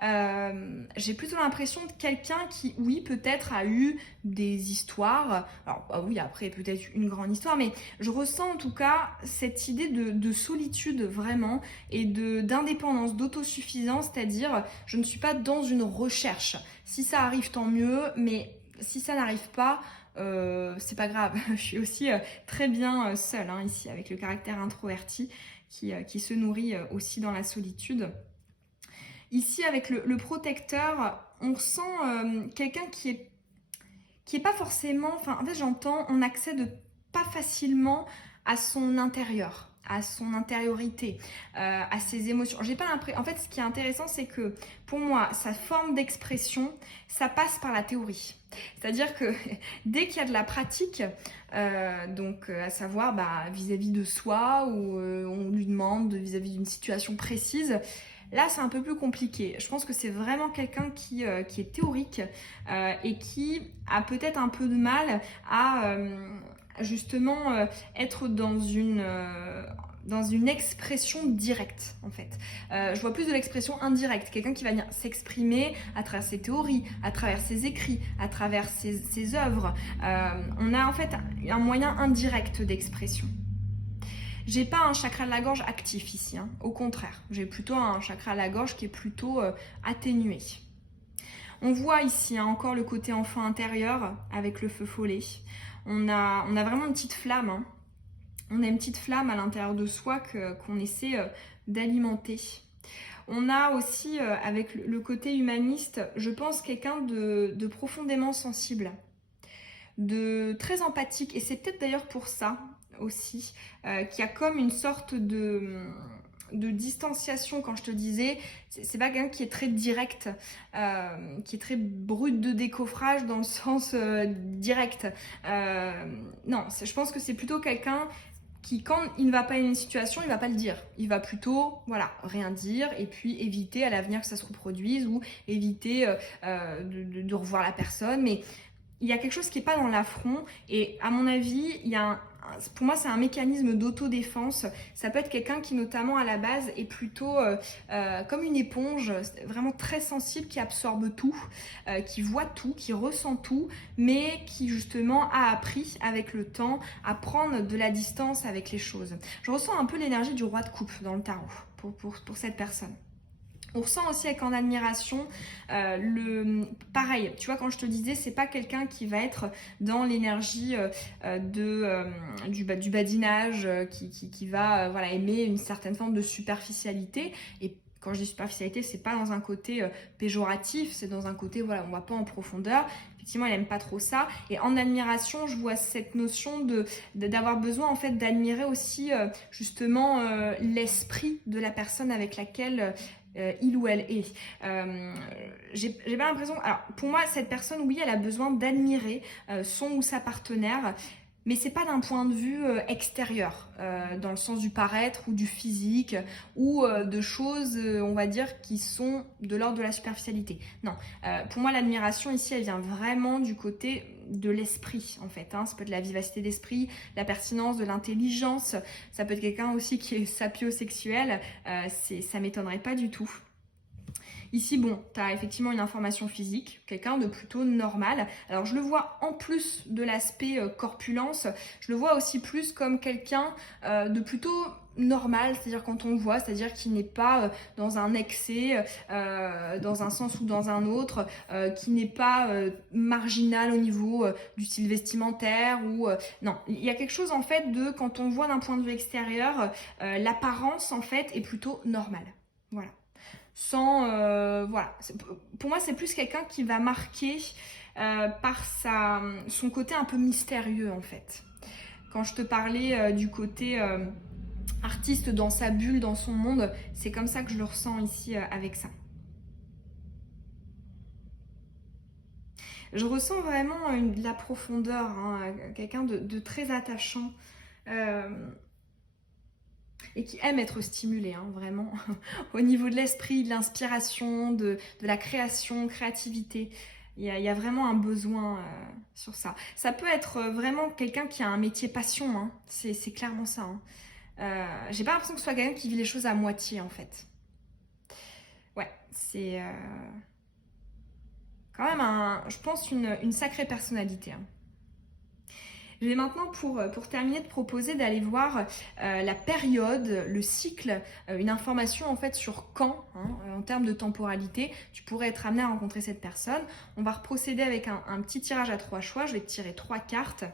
J'ai plutôt l'impression de quelqu'un qui, oui, peut-être a eu des histoires. Alors, oui, après, peut-être une grande histoire, mais je ressens en tout cas cette idée de solitude vraiment et d'indépendance, d'autosuffisance, c'est-à-dire je ne suis pas dans une recherche. Si ça arrive, tant mieux, mais si ça n'arrive pas, c'est pas grave. Je suis aussi très bien seule ici, avec le caractère introverti qui se nourrit aussi dans la solitude. Ici, avec le protecteur, on ressent quelqu'un qui est pas forcément, enfin en fait j'entends, on accède pas facilement à son intérieur, à son intériorité, à ses émotions. J'ai pas l'impression. En fait, ce qui est intéressant, c'est que pour moi, sa forme d'expression, ça passe par la théorie. C'est-à-dire que dès qu'il y a de la pratique, donc à savoir vis-à-vis de soi, où on lui demande vis-à-vis d'une situation précise. Là, c'est un peu plus compliqué. Je pense que c'est vraiment quelqu'un qui est théorique et qui a peut-être un peu de mal à justement être dans une expression directe en fait. Je vois plus de l'expression indirecte, quelqu'un qui va venir s'exprimer à travers ses théories, à travers ses écrits, à travers ses œuvres. On a en fait un moyen indirect d'expression. J'ai pas un chakra de la gorge actif ici, au contraire. J'ai plutôt un chakra de la gorge qui est plutôt atténué. On voit ici encore le côté enfant intérieur avec le feu follet. On a vraiment une petite flamme. On a une petite flamme à l'intérieur de soi qu'on essaie d'alimenter. On a aussi, avec le côté humaniste, je pense quelqu'un de profondément sensible, de très empathique. Et c'est peut-être d'ailleurs pour ça aussi qu'il y a comme une sorte de distanciation. Quand je te disais, c'est pas quelqu'un qui est très direct, qui est très brut de décoffrage dans le sens direct. Non, je pense que c'est plutôt quelqu'un qui, quand il ne va pas aimer une situation, il va pas le dire. Il va plutôt, voilà, rien dire et puis éviter à l'avenir que ça se reproduise ou éviter de revoir la personne. Mais il y a quelque chose qui n'est pas dans l'affront et à mon avis, pour moi c'est un mécanisme d'autodéfense. Ça peut être quelqu'un qui notamment à la base est plutôt comme une éponge, vraiment très sensible, qui absorbe tout, qui voit tout, qui ressent tout, mais qui justement a appris avec le temps à prendre de la distance avec les choses. Je ressens un peu l'énergie du roi de coupe dans le tarot pour cette personne. On ressent aussi avec en admiration pareil, tu vois, quand je te disais, c'est pas quelqu'un qui va être dans l'énergie du badinage, qui va voilà, aimer une certaine forme de superficialité. Et quand je dis superficialité, c'est pas dans un côté péjoratif, c'est dans un côté, voilà, on va pas en profondeur. Effectivement, elle aime pas trop ça. Et en admiration, je vois cette notion d'avoir besoin en fait d'admirer aussi justement l'esprit de la personne avec laquelle il ou elle est. J'ai pas l'impression. Alors, pour moi, cette personne, oui, elle a besoin d'admirer son ou sa partenaire, mais c'est pas d'un point de vue extérieur, dans le sens du paraître ou du physique ou de choses, on va dire, qui sont de l'ordre de la superficialité. Non, pour moi, l'admiration ici, elle vient vraiment du côté de l'esprit, en fait. Ça peut être la vivacité d'esprit, la pertinence, de l'intelligence. Ça peut être quelqu'un aussi qui est sapiosexuel. Ça m'étonnerait pas du tout. Ici, bon, tu as effectivement une information physique, quelqu'un de plutôt normal. Alors, je le vois en plus de l'aspect corpulence, je le vois aussi plus comme quelqu'un de plutôt normal, c'est-à-dire quand on le voit, c'est-à-dire qu'il n'est pas dans un excès, dans un sens ou dans un autre, qui n'est pas marginal au niveau du style vestimentaire ou non, il y a quelque chose en fait de quand on voit d'un point de vue extérieur, l'apparence en fait est plutôt normale. Voilà. Sans voilà, pour moi c'est plus quelqu'un qui va marquer par son côté un peu mystérieux en fait. Quand je te parlais du côté artiste dans sa bulle, dans son monde, c'est comme ça que je le ressens ici avec ça. Je ressens vraiment de la profondeur, quelqu'un de très attachant. Et qui aime être stimulé, vraiment, au niveau de l'esprit, de l'inspiration, de la créativité. Il y a vraiment un besoin sur ça. Ça peut être vraiment quelqu'un qui a un métier passion, c'est clairement ça. J'ai pas l'impression que ce soit quelqu'un qui vit les choses à moitié, en fait. Ouais, C'est quand même, je pense, une sacrée personnalité. Hein. Je vais maintenant, pour terminer, te proposer d'aller voir la période, le cycle, une information en fait sur quand, hein, en termes de temporalité, tu pourrais être amené à rencontrer cette personne. On va procéder avec un petit tirage à 3 choix. Je vais te tirer 3 cartes.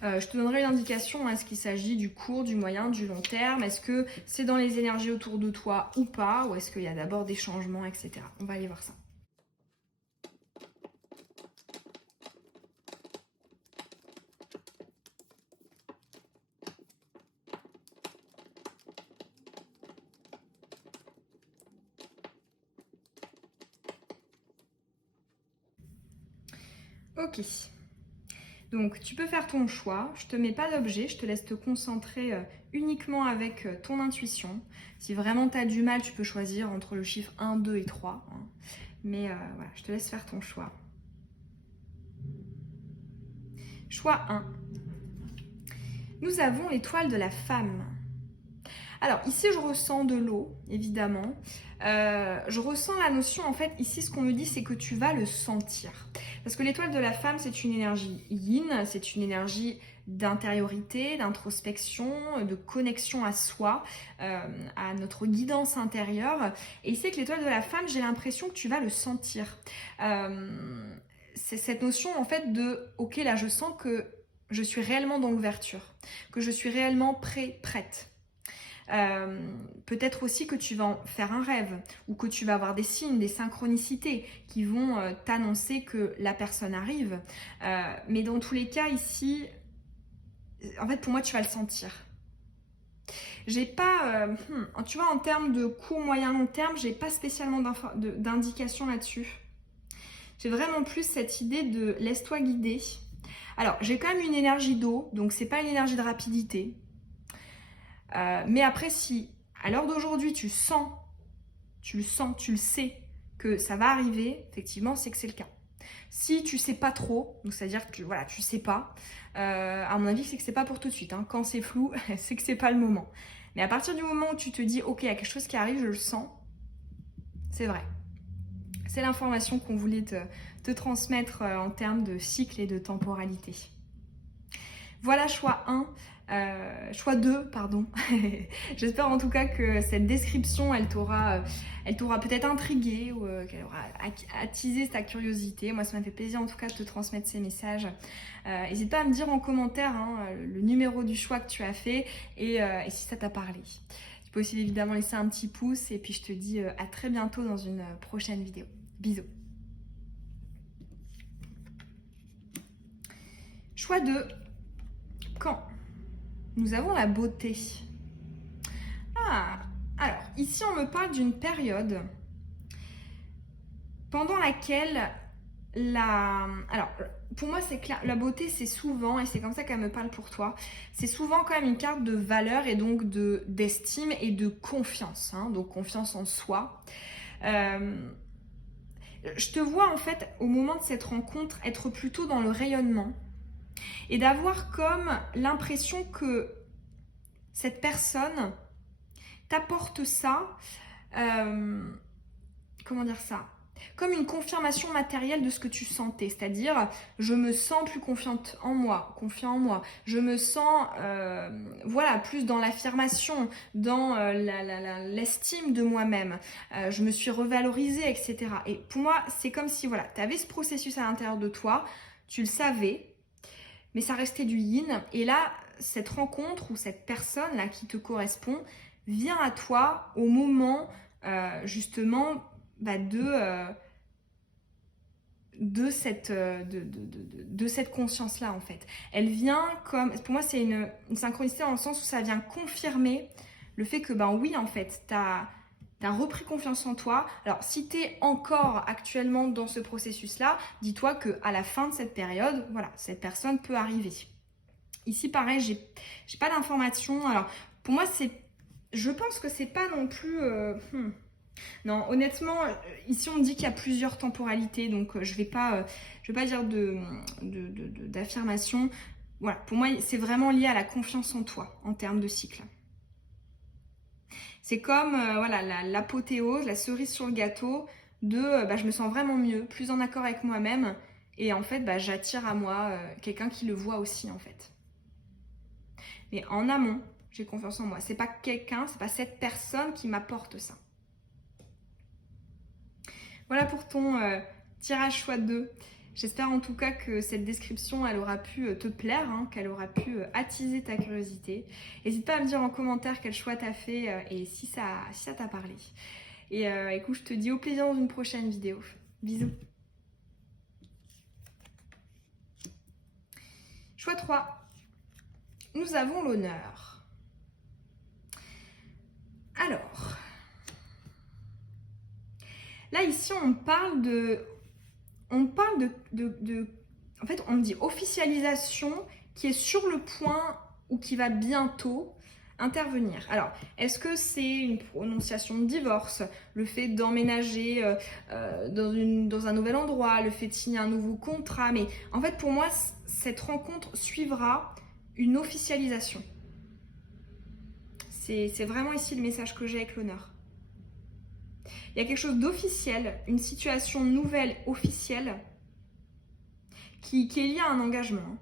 Je te donnerai une indication, est-ce qu'il s'agit du court, du moyen, du long terme, est-ce que c'est dans les énergies autour de toi ou pas, ou est-ce qu'il y a d'abord des changements, etc. On va aller voir ça. Ok. Donc tu peux faire ton choix, je te mets pas d'objet, je te laisse te concentrer uniquement avec ton intuition. Si vraiment tu as du mal, tu peux choisir entre le chiffre 1, 2 et 3. Hein. Mais voilà, je te laisse faire ton choix. Choix 1. Nous avons l'étoile de la femme. Alors ici je ressens de l'eau, évidemment. Je ressens la notion, en fait, ici ce qu'on me dit c'est que tu vas le sentir. Parce que l'étoile de la femme c'est une énergie yin, c'est une énergie d'intériorité, d'introspection, de connexion à soi, à notre guidance intérieure. Et ici avec l'étoile de la femme, j'ai l'impression que tu vas le sentir. C'est cette notion en fait de, ok là je sens que je suis réellement dans l'ouverture, que je suis réellement prête. Peut-être aussi que tu vas en faire un rêve ou que tu vas avoir des signes, des synchronicités qui vont t'annoncer que la personne arrive. Mais dans tous les cas ici, en fait pour moi tu vas le sentir. J'ai pas, tu vois, en termes de court, moyen, long terme, j'ai pas spécialement d'indication là-dessus. J'ai vraiment plus cette idée de laisse-toi guider. Alors j'ai quand même une énergie d'eau, donc c'est pas une énergie de rapidité. Mais après, si à l'heure d'aujourd'hui tu le sais que ça va arriver, effectivement, c'est que c'est le cas. Si tu sais pas trop, donc c'est-à-dire que voilà, tu sais pas, à mon avis, c'est que c'est pas pour tout de suite. Hein. Quand c'est flou, c'est que c'est pas le moment. Mais à partir du moment où tu te dis, ok, il y a quelque chose qui arrive, je le sens, c'est vrai. C'est l'information qu'on voulait te transmettre en termes de cycle et de temporalité. Voilà, choix 1. Choix 2, pardon. J'espère en tout cas que cette description, elle t'aura peut-être intrigué ou qu'elle aura attisé ta curiosité. Moi, ça m'a fait plaisir en tout cas de te transmettre ces messages. N'hésite pas à me dire en commentaire le numéro du choix que tu as fait et si ça t'a parlé. Tu peux aussi évidemment laisser un petit pouce et puis je te dis à très bientôt dans une prochaine vidéo. Bisous. Choix 2. Quand nous avons la beauté. Ah, alors ici on me parle d'une période pendant laquelle alors pour moi c'est clair, la beauté c'est souvent, et c'est comme ça qu'elle me parle pour toi, c'est souvent quand même une carte de valeur et donc d'estime et de confiance, hein, donc confiance en soi. Je te vois en fait au moment de cette rencontre être plutôt dans le rayonnement et d'avoir comme l'impression que cette personne t'apporte ça, comment dire ça, comme une confirmation matérielle de ce que tu sentais, c'est-à-dire je me sens plus confiant en moi, je me sens voilà, plus dans l'affirmation, dans l'estime de moi-même, je me suis revalorisée, etc. Et pour moi, c'est comme si voilà, tu avais ce processus à l'intérieur de toi, tu le savais, mais ça restait du yin, et là, cette rencontre ou cette personne là qui te correspond vient à toi au moment justement de cette conscience là en fait. Elle vient comme, pour moi c'est une synchronicité dans le sens où ça vient confirmer le fait que oui en fait t'as repris confiance en toi. Alors si tu es encore actuellement dans ce processus là, dis-toi qu'à la fin de cette période, voilà, cette personne peut arriver. Ici pareil, j'ai pas d'informations. Alors pour moi je pense que c'est pas non plus non, honnêtement, ici on me dit qu'il y a plusieurs temporalités, donc je vais pas dire d'affirmation. Voilà, pour moi c'est vraiment lié à la confiance en toi en termes de cycle. C'est comme voilà, l'apothéose, la cerise sur le gâteau de je me sens vraiment mieux, plus en accord avec moi-même. Et en fait, j'attire à moi quelqu'un qui le voit aussi en fait. Mais en amont, j'ai confiance en moi. C'est pas quelqu'un, c'est pas cette personne qui m'apporte ça. Voilà pour ton tirage choix 2. J'espère en tout cas que cette description, elle aura pu te plaire, hein, qu'elle aura pu attiser ta curiosité. N'hésite pas à me dire en commentaire quel choix t'as fait et si ça t'a parlé. Et écoute, je te dis au plaisir dans une prochaine vidéo. Bisous. Choix 3. Nous avons l'honneur. Alors, là ici on parle de... En fait, on me dit officialisation qui est sur le point ou qui va bientôt intervenir. Alors, est-ce que c'est une prononciation de divorce, le fait d'emménager dans un nouvel endroit, le fait de signer un nouveau contrat? Mais en fait, pour moi, cette rencontre suivra une officialisation. C'est vraiment ici le message que j'ai avec l'honneur. Il y a quelque chose d'officiel, une situation nouvelle officielle qui est liée à un engagement,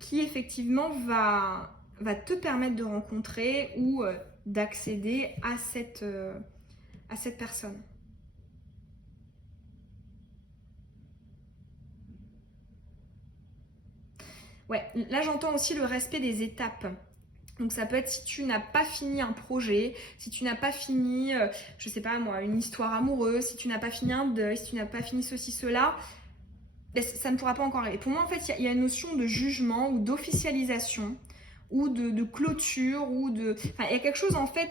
qui effectivement va te permettre de rencontrer ou d'accéder à cette personne. Ouais, là j'entends aussi le respect des étapes. Donc ça peut être si tu n'as pas fini un projet, si tu n'as pas fini, je sais pas moi, une histoire amoureuse, si tu n'as pas fini un deuil, si tu n'as pas fini ceci, cela, ça ne pourra pas encore arriver. Pour moi, en fait, il y a une notion de jugement ou d'officialisation ou de clôture ou de... Enfin, il y a quelque chose en fait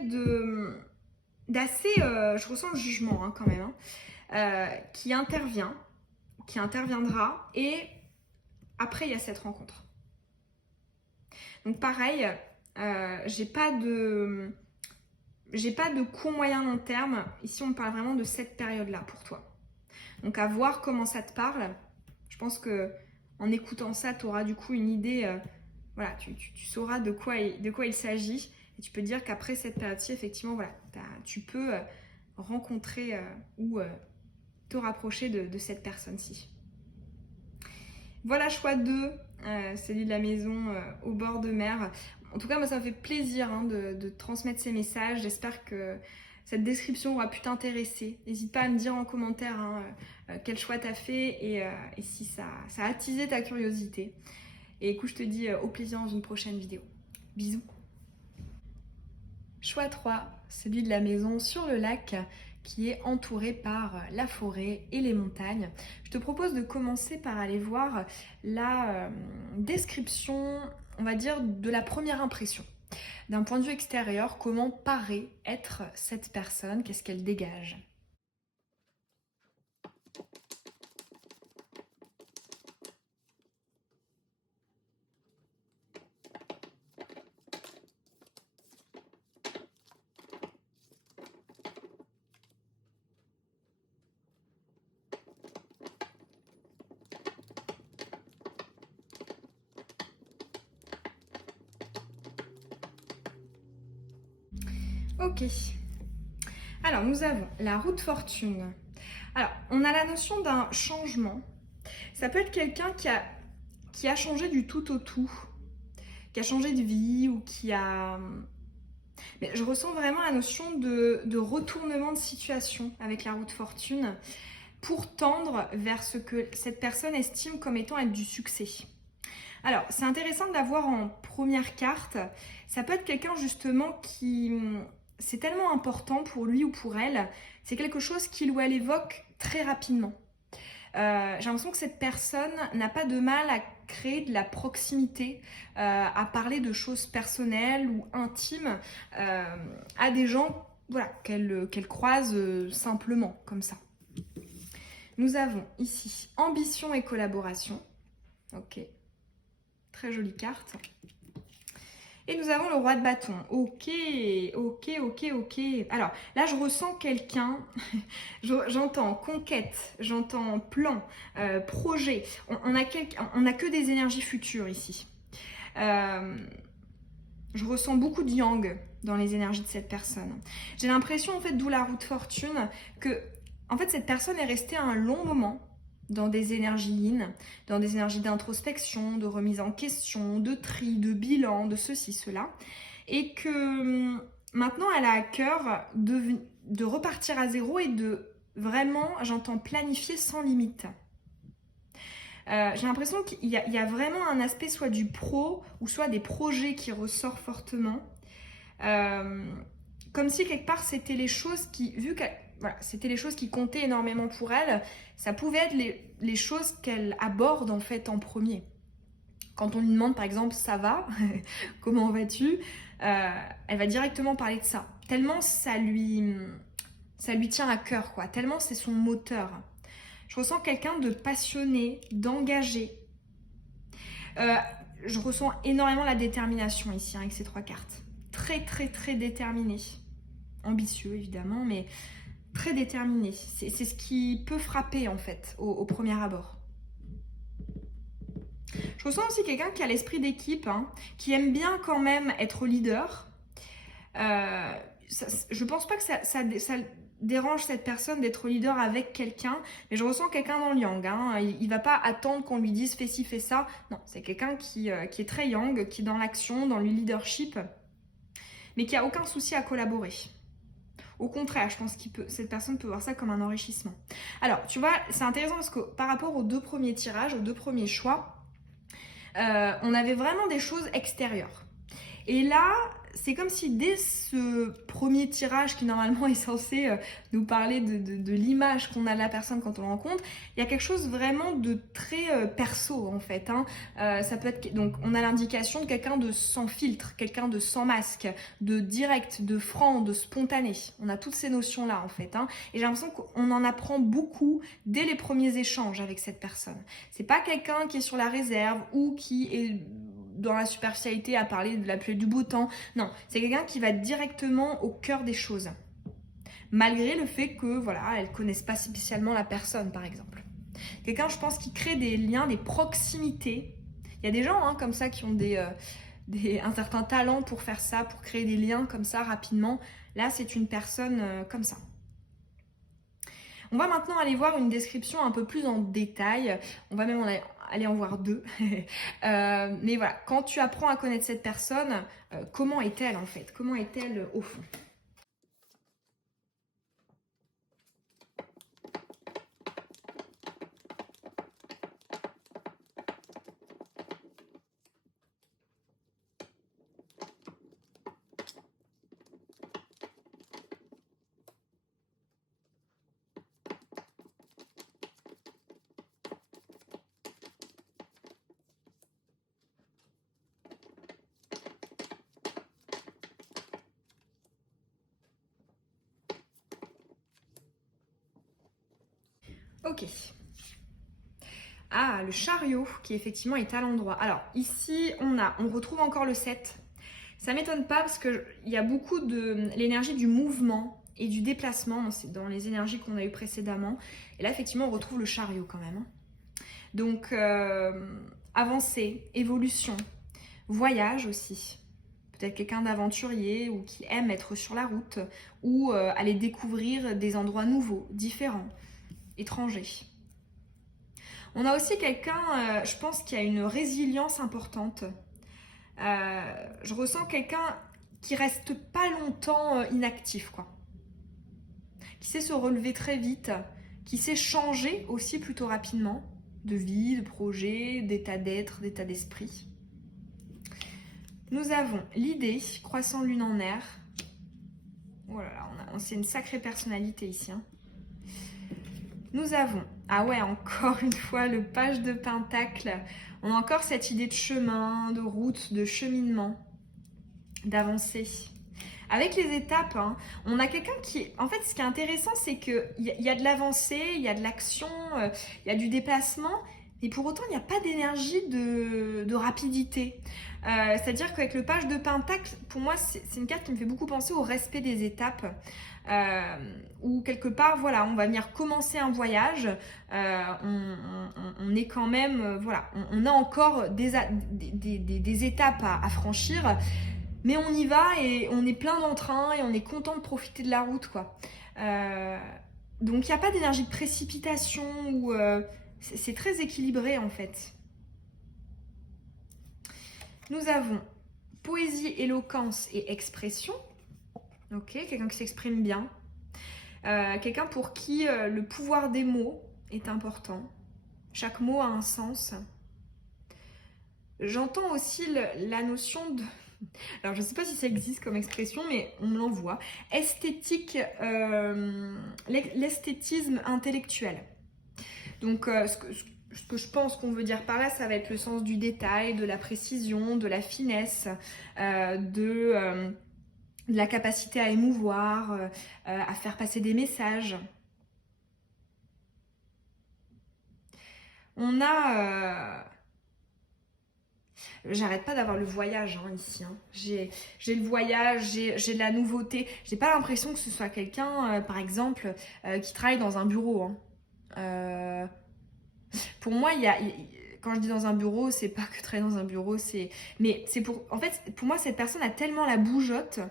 d'assez... je ressens le jugement hein, quand même, hein, qui interviendra et après il y a cette rencontre. Donc pareil, j'ai pas de court moyen long terme. Ici on parle vraiment de cette période-là pour toi. Donc à voir comment ça te parle. Je pense que en écoutant ça, tu auras du coup une idée. Voilà, tu sauras de quoi il s'agit et tu peux dire qu'après cette période-ci, effectivement, voilà, tu peux rencontrer ou te rapprocher de cette personne-ci. Voilà, choix 2, celui de la maison au bord de mer. En tout cas, moi, ça me fait plaisir hein, de transmettre ces messages. J'espère que cette description aura pu t'intéresser. N'hésite pas à me dire en commentaire hein, quel choix tu as fait et si ça a attisé ta curiosité. Et écoute, je te dis au plaisir dans une prochaine vidéo. Bisous. Choix 3, celui de la maison sur le lac qui est entouré par la forêt et les montagnes. Je te propose de commencer par aller voir la description, on va dire, de la première impression. D'un point de vue extérieur, comment paraît être cette personne, qu'est-ce qu'elle dégage ? Ok. Alors, nous avons la roue de fortune. Alors, on a la notion d'un changement. Ça peut être quelqu'un qui a changé du tout au tout, qui a changé de vie ou qui a... Mais je ressens vraiment la notion de retournement de situation avec la roue de fortune pour tendre vers ce que cette personne estime comme étant être du succès. Alors, c'est intéressant de l'avoir en première carte. Ça peut être quelqu'un justement qui... C'est tellement important pour lui ou pour elle. C'est quelque chose qu'il ou elle évoque très rapidement. J'ai l'impression que cette personne n'a pas de mal à créer de la proximité, à parler de choses personnelles ou intimes à des gens voilà, qu'elle croise simplement, comme ça. Nous avons ici ambition et collaboration. Ok, très jolie carte. Et nous avons le roi de bâton. Ok. Alors là, je ressens quelqu'un, j'entends conquête, j'entends plan, projet. On a que des énergies futures ici. Je ressens beaucoup de yang dans les énergies de cette personne. J'ai l'impression, en fait, d'où la roue de fortune, que en fait, cette personne est restée un long moment dans des énergies yin, dans des énergies d'introspection, de remise en question, de tri, de bilan, de ceci, cela. Et que maintenant, elle a à cœur de repartir à zéro et de vraiment, j'entends, planifier sans limite. J'ai l'impression qu'il y a vraiment un aspect soit du pro ou soit des projets qui ressort fortement. Comme si quelque part c'était les choses qui, vu que voilà, c'était les choses qui comptaient énormément pour elle, ça pouvait être les choses qu'elle aborde en fait en premier. Quand on lui demande par exemple ça va, comment vas-tu, elle va directement parler de ça. Tellement ça lui tient à cœur, quoi. Tellement c'est son moteur. Je ressens quelqu'un de passionné, d'engagé. Je ressens énormément la détermination ici avec ces 3 cartes. Très très très déterminé. Ambitieux évidemment, mais très déterminé. C'est ce qui peut frapper en fait au premier abord. Je ressens aussi quelqu'un qui a l'esprit d'équipe, hein, qui aime bien quand même être leader. Je pense pas que ça dérange cette personne d'être leader avec quelqu'un, mais je ressens quelqu'un dans le yang. Hein. Il va pas attendre qu'on lui dise fais ci, fais ça. Non, c'est quelqu'un qui est très yang, qui est dans l'action, dans le leadership, mais qui a aucun souci à collaborer. Au contraire, je pense que cette personne peut voir ça comme un enrichissement. Alors, tu vois, c'est intéressant parce que par rapport aux 2 premiers tirages, aux 2 premiers choix, on avait vraiment des choses extérieures. Et là, c'est comme si dès ce premier tirage qui normalement est censé nous parler de l'image qu'on a de la personne quand on la rencontre, il y a quelque chose vraiment de très perso en fait. Hein. Ça peut être, donc on a l'indication de quelqu'un de sans filtre, quelqu'un de sans masque, de direct, de franc, de spontané. On a toutes ces notions là en fait. Hein. Et j'ai l'impression qu'on en apprend beaucoup dès les premiers échanges avec cette personne. C'est pas quelqu'un qui est sur la réserve ou qui est dans la superficialité à parler de la pluie et du beau temps. Non, c'est quelqu'un qui va directement au cœur des choses. Malgré le fait que, voilà, elle ne connaisse pas spécialement la personne, par exemple. Quelqu'un, je pense, qui crée des liens, des proximités. Il y a des gens hein, comme ça qui ont un certain talent pour faire ça, pour créer des liens comme ça rapidement. Là, c'est une personne comme ça. On va maintenant aller voir une description un peu plus en détail. On va même aller en voir 2. Mais voilà, quand tu apprends à connaître cette personne, comment est-elle en fait? Comment est-elle au fond? Ok. Ah, le chariot qui effectivement est à l'endroit. Alors ici, on retrouve encore le 7. Ça m'étonne pas parce qu'il y a beaucoup de l'énergie du mouvement et du déplacement dans les énergies qu'on a eues précédemment. Et là, effectivement, on retrouve le chariot quand même. Donc, avancée, évolution, voyage aussi. Peut-être quelqu'un d'aventurier ou qui aime être sur la route ou aller découvrir des endroits nouveaux, différents, étrangers. On a aussi quelqu'un, je pense, qui a une résilience importante. Je ressens quelqu'un qui reste pas longtemps inactif, quoi. Qui sait se relever très vite, qui sait changer aussi plutôt rapidement, de vie, de projet, d'état d'être, d'état d'esprit. Nous avons l'idée, croissant lune en air. Oh là là, c'est une sacrée personnalité ici. Hein. Nous avons, ah ouais, encore une fois, le page de pentacle. On a encore cette idée de chemin, de route, de cheminement, d'avancée. Avec les étapes, hein, on a quelqu'un qui... En fait, ce qui est intéressant, c'est qu'il y a de l'avancée, il y a de l'action, il y a du déplacement, et pour autant, il n'y a pas d'énergie de rapidité. C'est-à-dire qu'avec le page de pentacle, pour moi, c'est une carte qui me fait beaucoup penser au respect des étapes. Où quelque part, voilà, on va venir commencer un voyage, on est quand même, voilà, on a encore des étapes à franchir, mais on y va et on est plein d'entrain et on est content de profiter de la route, quoi. Donc il n'y a pas d'énergie de précipitation ou c'est très équilibré en fait. Nous avons poésie, éloquence et expression. Ok, quelqu'un qui s'exprime bien. Quelqu'un pour qui le pouvoir des mots est important. Chaque mot a un sens. J'entends aussi la notion de... Alors je ne sais pas si ça existe comme expression, mais on me l'envoie. Esthétique, l'esthétisme intellectuel. Donc ce que je pense qu'on veut dire par là, ça va être le sens du détail, de la précision, de la finesse, de la capacité à émouvoir, à faire passer des messages. On a... J'arrête pas d'avoir le voyage ici. J'ai le voyage, j'ai de la nouveauté. J'ai pas l'impression que ce soit quelqu'un, par exemple, qui travaille dans un bureau. Pour moi, quand je dis dans un bureau, c'est pas que travailler dans un bureau, mais c'est pour... En fait, pour moi, cette personne a tellement la bougeotte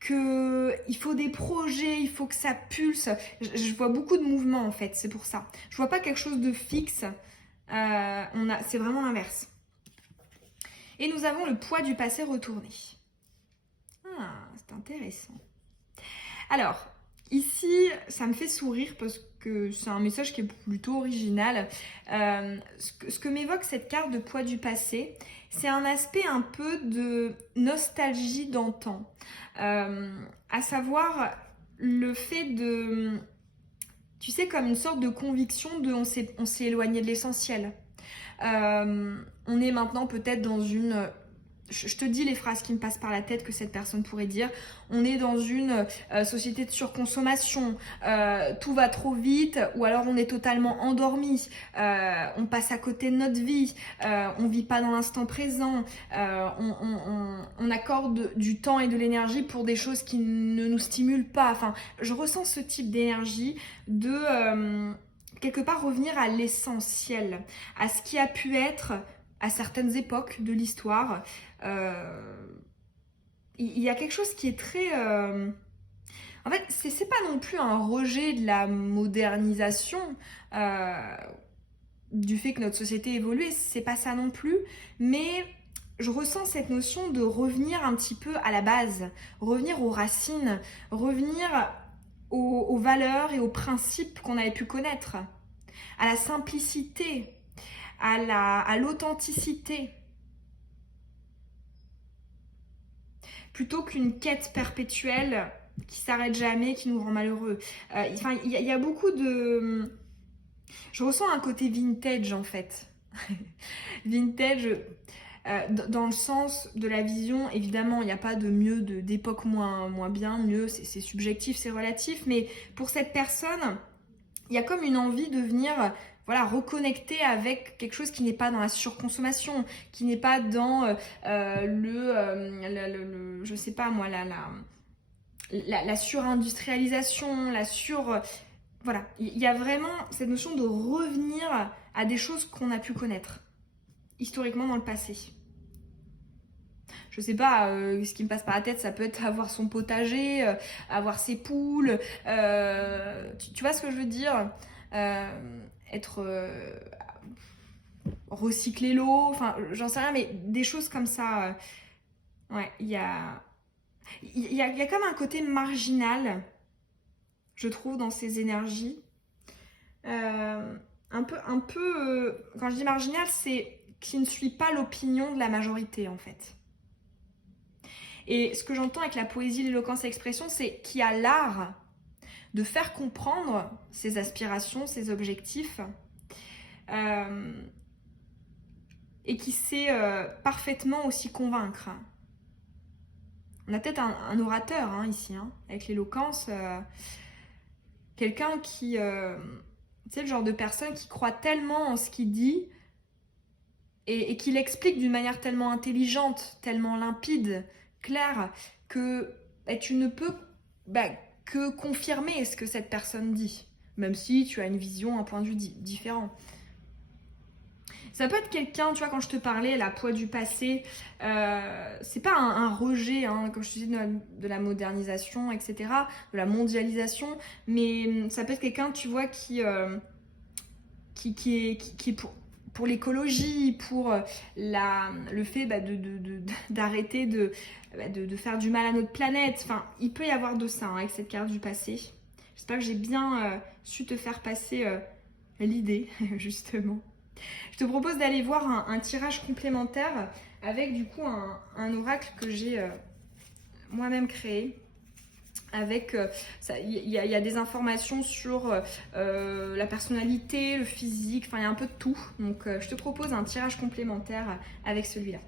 qu'il faut des projets, il faut que ça pulse. Je vois beaucoup de mouvements en fait, c'est pour ça. Je vois pas quelque chose de fixe. C'est vraiment l'inverse. Et nous avons le poids du passé retourné. Ah, c'est intéressant. Alors, ici, ça me fait sourire parce que c'est un message qui est plutôt original. Ce que m'évoque cette carte de poids du passé, c'est un aspect un peu de nostalgie d'antan. À savoir le fait de... Tu sais, comme une sorte de conviction de on s'est éloigné de l'essentiel. On est maintenant peut-être dans une... Je te dis les phrases qui me passent par la tête que cette personne pourrait dire. On est dans une société de surconsommation, tout va trop vite, ou alors on est totalement endormi, on passe à côté de notre vie, on vit pas dans l'instant présent, on accorde du temps et de l'énergie pour des choses qui ne nous stimulent pas. Enfin, je ressens ce type d'énergie de quelque part revenir à l'essentiel, à ce qui a pu être à certaines époques de l'histoire. Il y a quelque chose qui est très... En fait, c'est pas non plus un rejet de la modernisation, du fait que notre société évolue, c'est pas ça non plus, mais je ressens cette notion de revenir un petit peu à la base, revenir aux racines, revenir aux valeurs et aux principes qu'on avait pu connaître, à la simplicité, à l'authenticité. Plutôt qu'une quête perpétuelle qui s'arrête jamais, qui nous rend malheureux. Il y a beaucoup de... Je ressens un côté vintage en fait. Vintage, dans le sens de la vision, évidemment, il n'y a pas de mieux, d'époque moins bien, mieux, c'est subjectif, c'est relatif, mais pour cette personne, il y a comme une envie de venir... Voilà, reconnecter avec quelque chose qui n'est pas dans la surconsommation, qui n'est pas dans je sais pas moi, la surindustrialisation, voilà, il y a vraiment cette notion de revenir à des choses qu'on a pu connaître historiquement dans le passé. Je sais pas, ce qui me passe par la tête, ça peut être avoir son potager, avoir ses poules, tu vois ce que je veux dire, être recycler l'eau, enfin j'en sais rien, mais des choses comme ça, ouais, il y a comme un côté marginal, je trouve, dans ces énergies. Quand je dis marginal, c'est qui ne suit pas l'opinion de la majorité en fait. Et ce que j'entends avec la poésie, l'éloquence et l'expression, c'est qu'il y a l'art de faire comprendre ses aspirations, ses objectifs, et qui sait parfaitement aussi convaincre. On a peut-être un orateur ici, avec l'éloquence, quelqu'un qui... tu sais, le genre de personne qui croit tellement en ce qu'il dit et qui l'explique d'une manière tellement intelligente, tellement limpide, claire, que tu ne peux que confirmer ce que cette personne dit, même si tu as une vision, un point de vue différent. Ça peut être quelqu'un, tu vois, quand je te parlais, la poids du passé, c'est pas un rejet, hein, comme je te dis, de la modernisation, etc., de la mondialisation, mais ça peut être quelqu'un, tu vois, qui est pour l'écologie, pour le fait d'arrêter de faire du mal à notre planète. Enfin, il peut y avoir de ça, hein, avec cette carte du passé. J'espère que j'ai bien su te faire passer l'idée, justement. Je te propose d'aller voir un tirage complémentaire avec du coup un oracle que j'ai moi-même créé. Avec, il y a des informations sur la personnalité, le physique, enfin il y a un peu de tout. Donc je te propose un tirage complémentaire avec celui-là.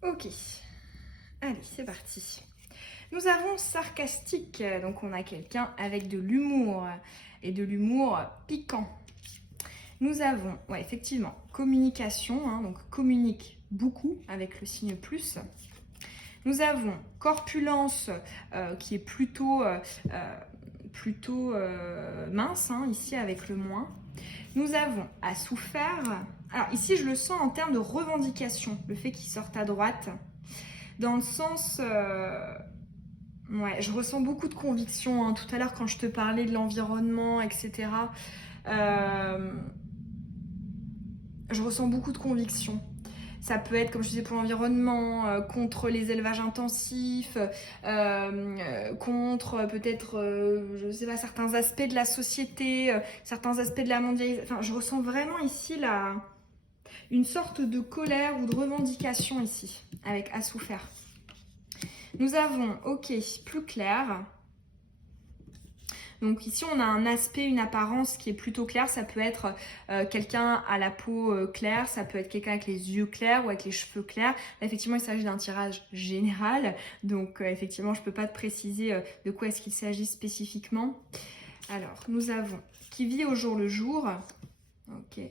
Ok, allez, c'est parti. Nous avons sarcastique, donc on a quelqu'un avec de l'humour et de l'humour piquant. Nous avons, ouais, effectivement, communication, hein, donc communique beaucoup avec le signe plus. Nous avons corpulence qui est plutôt mince, hein, ici avec le moins. Nous avons à souffert. Alors ici, je le sens en termes de revendication, le fait qu'il sorte à droite. Dans le sens... ouais, je ressens beaucoup de conviction. Hein. Tout à l'heure, quand je te parlais de l'environnement, etc., je ressens beaucoup de conviction. Ça peut être, comme je disais, pour l'environnement, contre les élevages intensifs, contre peut-être, je sais pas, certains aspects de la société, certains aspects de la mondialisation. Enfin, je ressens vraiment ici une sorte de colère ou de revendication ici, avec à souffert. Nous avons, ok, plus clair. Donc ici, on a un aspect, une apparence qui est plutôt claire. Ça peut être quelqu'un à la peau claire, ça peut être quelqu'un avec les yeux clairs ou avec les cheveux clairs. Là, effectivement, il s'agit d'un tirage général. Donc effectivement, je ne peux pas te préciser de quoi est-ce qu'il s'agit spécifiquement. Alors, nous avons qui vit au jour le jour. Ok.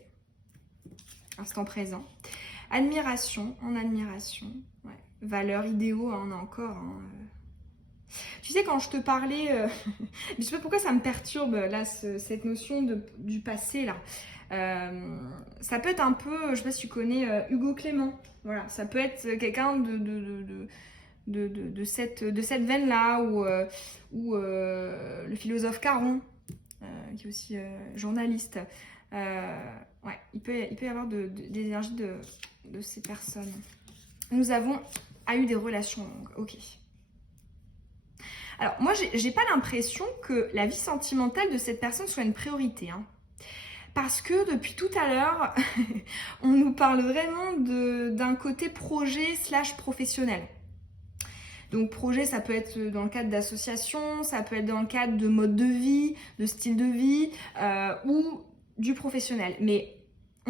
Instant présent. Admiration, en admiration. Ouais. Valeurs, idéaux, hein, on a encore... Hein, tu sais, quand je te parlais, je sais pas pourquoi ça me perturbe là, cette notion du passé là. Ça peut être un peu, je sais pas si tu connais Hugo Clément. Voilà, ça peut être quelqu'un de cette veine-là, ou le philosophe Caron, qui est aussi journaliste. Ouais, il peut y avoir des énergies de ces personnes. Nous avons eu des relations longues. Ok. Alors, moi, j'ai pas l'impression que la vie sentimentale de cette personne soit une priorité. Hein. Parce que depuis tout à l'heure, on nous parle vraiment d'un côté projet / professionnel. Donc, projet, ça peut être dans le cadre d'associations, ça peut être dans le cadre de mode de vie, de style de vie, ou du professionnel. Mais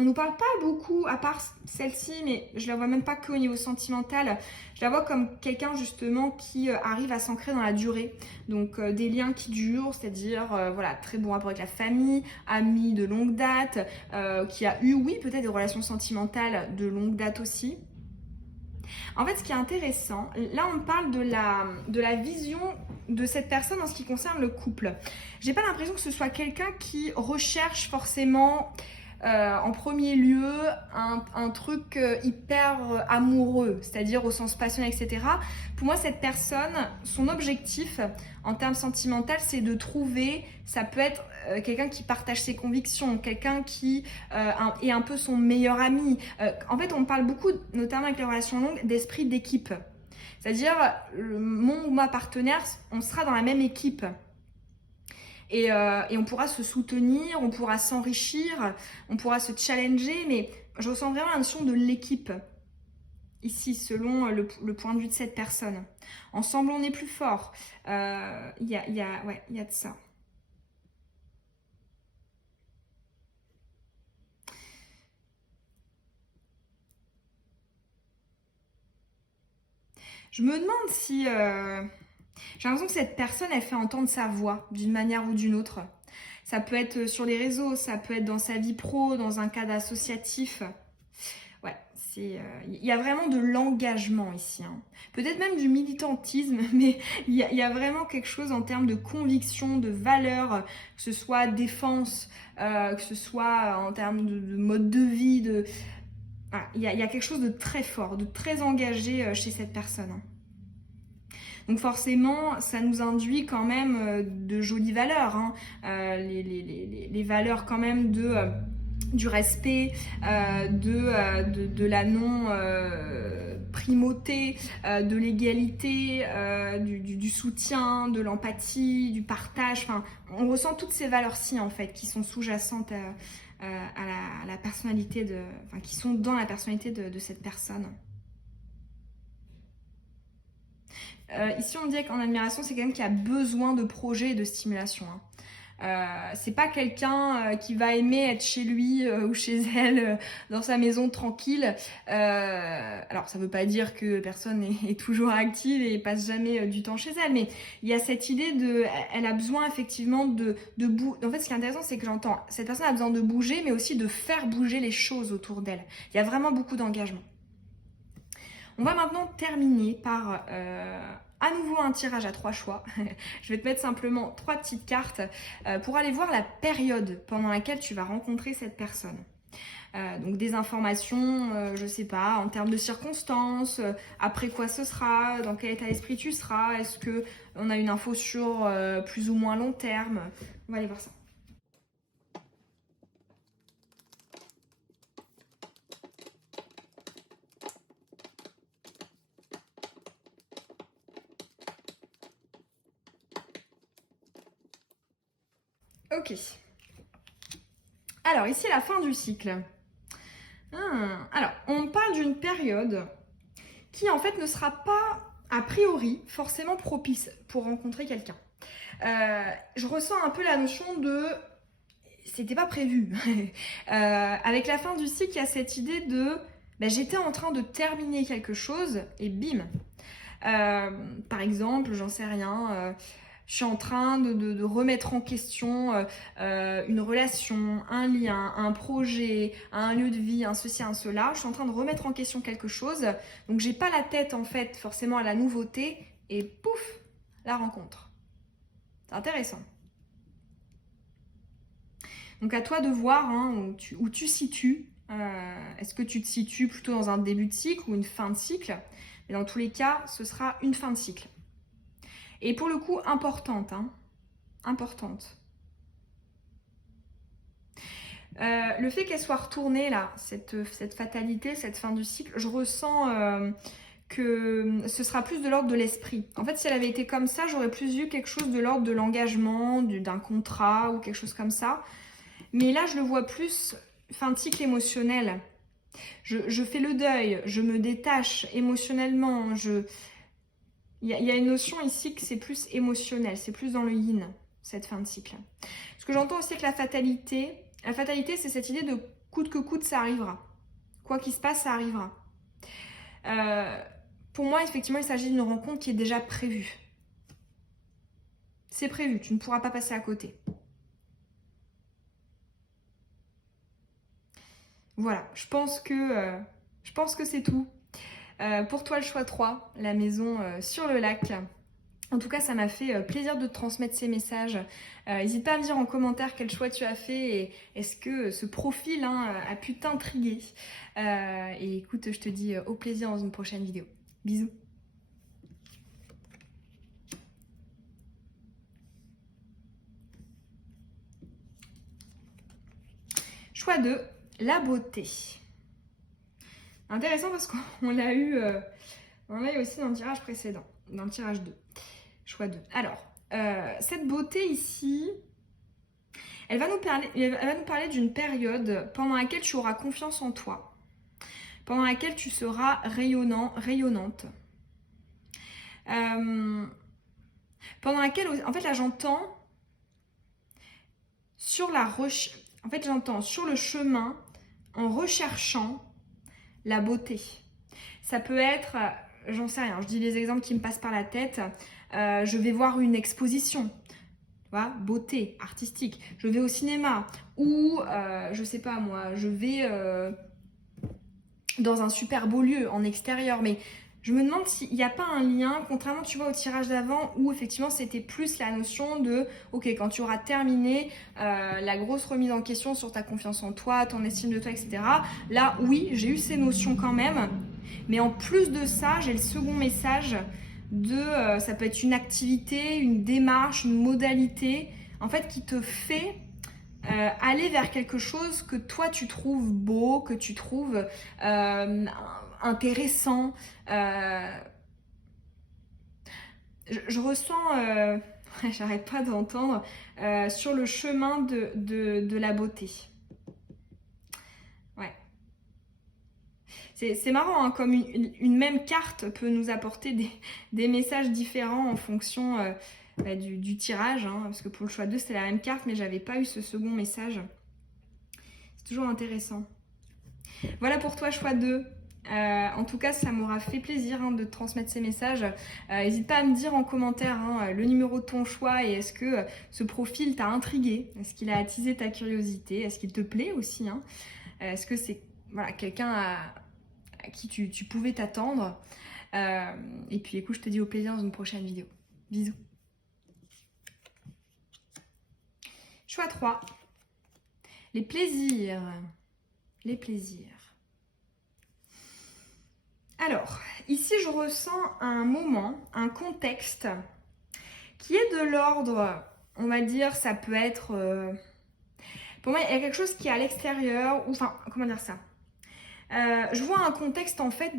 on nous parle pas beaucoup, à part celle-ci, mais je la vois même pas qu'au niveau sentimental. Je la vois comme quelqu'un justement qui arrive à s'ancrer dans la durée. Donc des liens qui durent, c'est-à-dire voilà, très bon rapport avec la famille, amis de longue date, qui a eu, oui, peut-être des relations sentimentales de longue date aussi. En fait, ce qui est intéressant, là on parle de la vision de cette personne en ce qui concerne le couple. J'ai pas l'impression que ce soit quelqu'un qui recherche forcément... en premier lieu, un truc hyper amoureux, c'est-à-dire au sens passionnel, etc. Pour moi, cette personne, son objectif en termes sentimentaux, c'est de trouver, ça peut être quelqu'un qui partage ses convictions, quelqu'un qui est un peu son meilleur ami. En fait, on parle beaucoup, notamment avec les relations longues, d'esprit d'équipe. C'est-à-dire, mon ou ma partenaire, on sera dans la même équipe. Et on pourra se soutenir, on pourra s'enrichir, on pourra se challenger, mais je ressens vraiment la notion de l'équipe. Ici, selon le point de vue de cette personne. Ensemble, on est plus fort. Il y a de ça. Je me demande si... j'ai l'impression que cette personne, elle fait entendre sa voix d'une manière ou d'une autre. Ça peut être sur les réseaux, ça peut être dans sa vie pro, dans un cadre associatif. Ouais, il y a vraiment de l'engagement ici. Hein. Peut-être même du militantisme, mais il y a vraiment quelque chose en termes de conviction, de valeur, que ce soit défense, que ce soit en termes de mode de vie. Voilà, il y a quelque chose de très fort, de très engagé chez cette personne. Hein. Donc forcément, ça nous induit quand même de jolies valeurs. Hein. Les valeurs quand même du respect, de la non-primauté, de l'égalité, du soutien, de l'empathie, du partage. Enfin, on ressent toutes ces valeurs-ci en fait qui sont sous-jacentes à la personnalité qui sont dans la personnalité de cette personne. Ici, on dirait qu'en admiration, c'est quelqu'un qui a besoin de projets et de stimulation. Hein. C'est pas quelqu'un qui va aimer être chez lui ou chez elle dans sa maison tranquille. Alors ça veut pas dire que personne est toujours active et passe jamais du temps chez elle, mais il y a cette idée elle a besoin effectivement de bouger. En fait, ce qui est intéressant, c'est que j'entends cette personne a besoin de bouger, mais aussi de faire bouger les choses autour d'elle. Il y a vraiment beaucoup d'engagement. On va maintenant terminer par à nouveau un tirage à 3 choix. Je vais te mettre simplement 3 petites cartes pour aller voir la période pendant laquelle tu vas rencontrer cette personne. Donc des informations, je sais pas, en termes de circonstances, après quoi ce sera, dans quel état d'esprit tu seras, est-ce que on a une info sur plus ou moins long terme. On va aller voir ça. Ok. Alors, ici, la fin du cycle. Alors, on parle d'une période qui, en fait, ne sera pas, a priori, forcément propice pour rencontrer quelqu'un. Je ressens un peu la notion de... C'était pas prévu. Avec la fin du cycle, il y a cette idée de... j'étais en train de terminer quelque chose et bim. Par exemple, j'en sais rien... je suis en train de remettre en question une relation, un lien, un projet, un lieu de vie, un ceci, un cela. Je suis en train de remettre en question quelque chose. Donc, j'ai pas la tête, en fait, forcément à la nouveauté. Et pouf, la rencontre. C'est intéressant. Donc, à toi de voir hein, où tu situes. Est-ce que tu te situes plutôt dans un début de cycle ou une fin de cycle? Mais dans tous les cas, ce sera une fin de cycle. Et pour le coup, importante. Hein. Importante. Le fait qu'elle soit retournée, là, cette fatalité, cette fin du cycle, je ressens que ce sera plus de l'ordre de l'esprit. En fait, si elle avait été comme ça, j'aurais plus vu quelque chose de l'ordre de l'engagement, d'un contrat ou quelque chose comme ça. Mais là, je le vois plus fin de cycle émotionnel. Je fais le deuil, je me détache émotionnellement, il y a une notion ici que c'est plus émotionnel, c'est plus dans le yin, cette fin de cycle. Ce que j'entends aussi avec la fatalité, c'est cette idée de coûte que coûte, ça arrivera. Quoi qu'il se passe, ça arrivera. Pour moi, effectivement, il s'agit d'une rencontre qui est déjà prévue. C'est prévu, tu ne pourras pas passer à côté. Voilà, je pense que c'est tout. Pour toi, le choix 3, la maison sur le lac. En tout cas, ça m'a fait plaisir de te transmettre ces messages. N'hésite pas à me dire en commentaire quel choix tu as fait et est-ce que ce profil a pu t'intriguer. Et écoute, je te dis au plaisir dans une prochaine vidéo. Bisous. Choix 2, la beauté. Intéressant parce qu'on l'a eu aussi dans le tirage précédent, dans le tirage 2. Choix 2. Alors, cette beauté ici, Elle va nous parler d'une période pendant laquelle tu auras confiance en toi, pendant laquelle tu seras rayonnant, rayonnante. Pendant laquelle, en fait, là, j'entends j'entends sur le chemin, en recherchant la beauté. Ça peut être, j'en sais rien, je dis les exemples qui me passent par la tête. Je vais voir une exposition, tu vois, beauté, artistique. Je vais au cinéma ou, je sais pas moi, je vais dans un super beau lieu en extérieur. Mais je me demande s'il n'y a pas un lien, contrairement tu vois au tirage d'avant où effectivement c'était plus la notion de ok, quand tu auras terminé la grosse remise en question sur ta confiance en toi, ton estime de toi, etc. Là oui, j'ai eu ces notions quand même, mais en plus de ça, j'ai le second message de ça peut être une activité, une démarche, une modalité en fait qui te fait aller vers quelque chose que toi tu trouves beau, que tu trouves intéressant. Je ressens, j'arrête pas d'entendre, sur le chemin de la beauté. Ouais. C'est marrant, hein, comme une même carte peut nous apporter des messages différents en fonction du tirage. Hein, parce que pour le choix 2, c'était la même carte, mais j'avais pas eu ce second message. C'est toujours intéressant. Voilà pour toi, choix 2. En tout cas, ça m'aura fait plaisir de te transmettre ces messages. N'hésite pas à me dire en commentaire le numéro de ton choix et est-ce que ce profil t'a intrigué? Est-ce qu'il a attisé ta curiosité? Est-ce qu'il te plaît aussi? Est-ce que c'est quelqu'un à qui tu pouvais t'attendre? Et puis écoute, je te dis au plaisir dans une prochaine vidéo. Bisous. Choix 3. Les plaisirs. Les plaisirs. Alors, ici je ressens un moment, un contexte qui est de l'ordre, on va dire, ça peut être... pour moi, il y a quelque chose qui est à l'extérieur, ou enfin, comment dire ça? Je vois un contexte en fait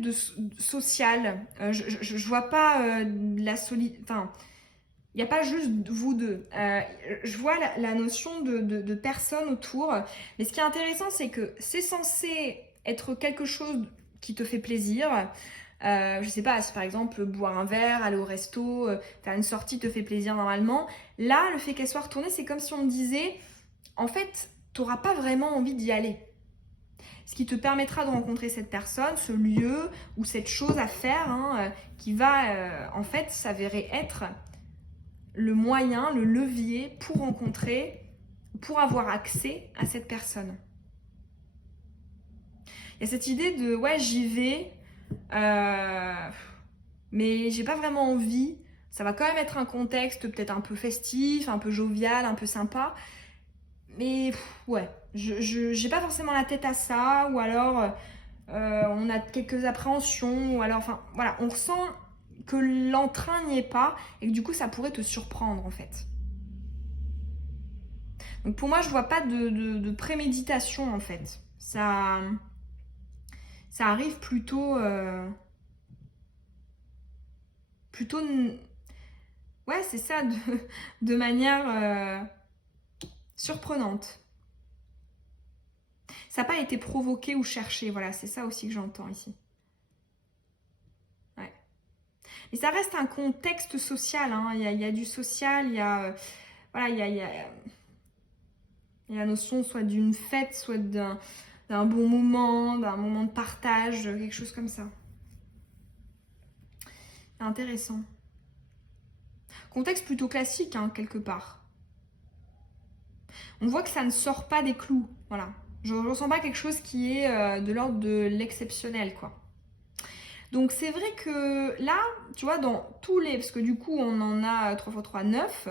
social. Je vois pas la solide... Enfin, il n'y a pas juste vous deux. Je vois la notion de personnes autour. Mais ce qui est intéressant, c'est que c'est censé être quelque chose qui te fait plaisir. Je sais pas, si par exemple boire un verre, aller au resto, faire une sortie te fait plaisir normalement. Là, le fait qu'elle soit retournée, c'est comme si on me disait, en fait, t'auras pas vraiment envie d'y aller. Ce qui te permettra de rencontrer cette personne, ce lieu ou cette chose à faire qui va en fait s'avérer être le moyen, le levier pour rencontrer, pour avoir accès à cette personne. Il y a cette idée de ouais, j'y vais, mais j'ai pas vraiment envie. Ça va quand même être un contexte peut-être un peu festif, un peu jovial, un peu sympa. Mais ouais, j'ai pas forcément la tête à ça, ou alors on a quelques appréhensions, ou alors, enfin voilà, on ressent que l'entrain n'y est pas et que du coup ça pourrait te surprendre en fait. Donc pour moi je vois pas de préméditation en fait. Ça arrive plutôt ouais c'est ça de manière surprenante. Ça n'a pas été provoqué ou cherché, voilà, c'est ça aussi que j'entends ici. Ouais. Et ça reste un contexte social, il y a du social, il y a voilà, il y a la notion soit d'une fête, soit d'un bon moment, d'un moment de partage, quelque chose comme ça. Intéressant. Contexte plutôt classique, quelque part. On voit que ça ne sort pas des clous, voilà. Je ne ressens pas quelque chose qui est de l'ordre de l'exceptionnel, quoi. Donc c'est vrai que là, tu vois, dans tous les... Parce que du coup, on en a 3 x 3, 9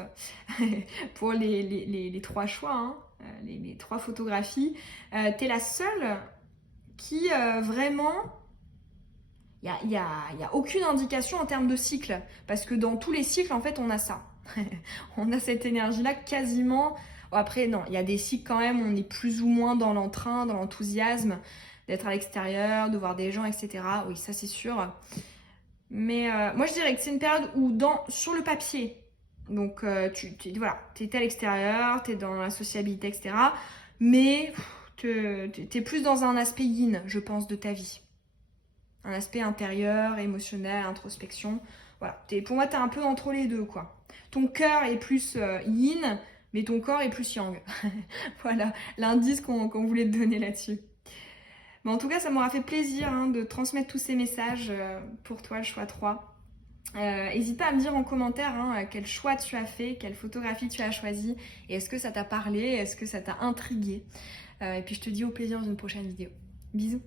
pour les 3 choix, les 3 photographies. T'es la seule qui vraiment... Il n'y a aucune indication en termes de cycle. Parce que dans tous les cycles, en fait, on a ça. On a cette énergie-là quasiment... Bon, après, non, il y a des cycles quand même, on est plus ou moins dans l'entrain, dans l'enthousiasme, d'être à l'extérieur, de voir des gens, etc. Oui, ça c'est sûr. Mais moi, je dirais que c'est une période où, sur le papier, Donc voilà, t'es à l'extérieur, t'es dans la sociabilité, etc. Mais t'es plus dans un aspect yin, je pense, de ta vie. Un aspect intérieur, émotionnel, introspection. Voilà, pour moi, t'es un peu entre les deux, quoi. Ton cœur est plus yin, mais ton corps est plus yang. Voilà, l'indice qu'on voulait te donner là-dessus. Mais en tout cas, ça m'aura fait plaisir de transmettre tous ces messages pour toi, le choix 3. N'hésite pas à me dire en commentaire quel choix tu as fait, quelle photographie tu as choisi, et est-ce que ça t'a parlé, est-ce que ça t'a intrigué. Et puis je te dis au plaisir dans une prochaine vidéo. Bisous.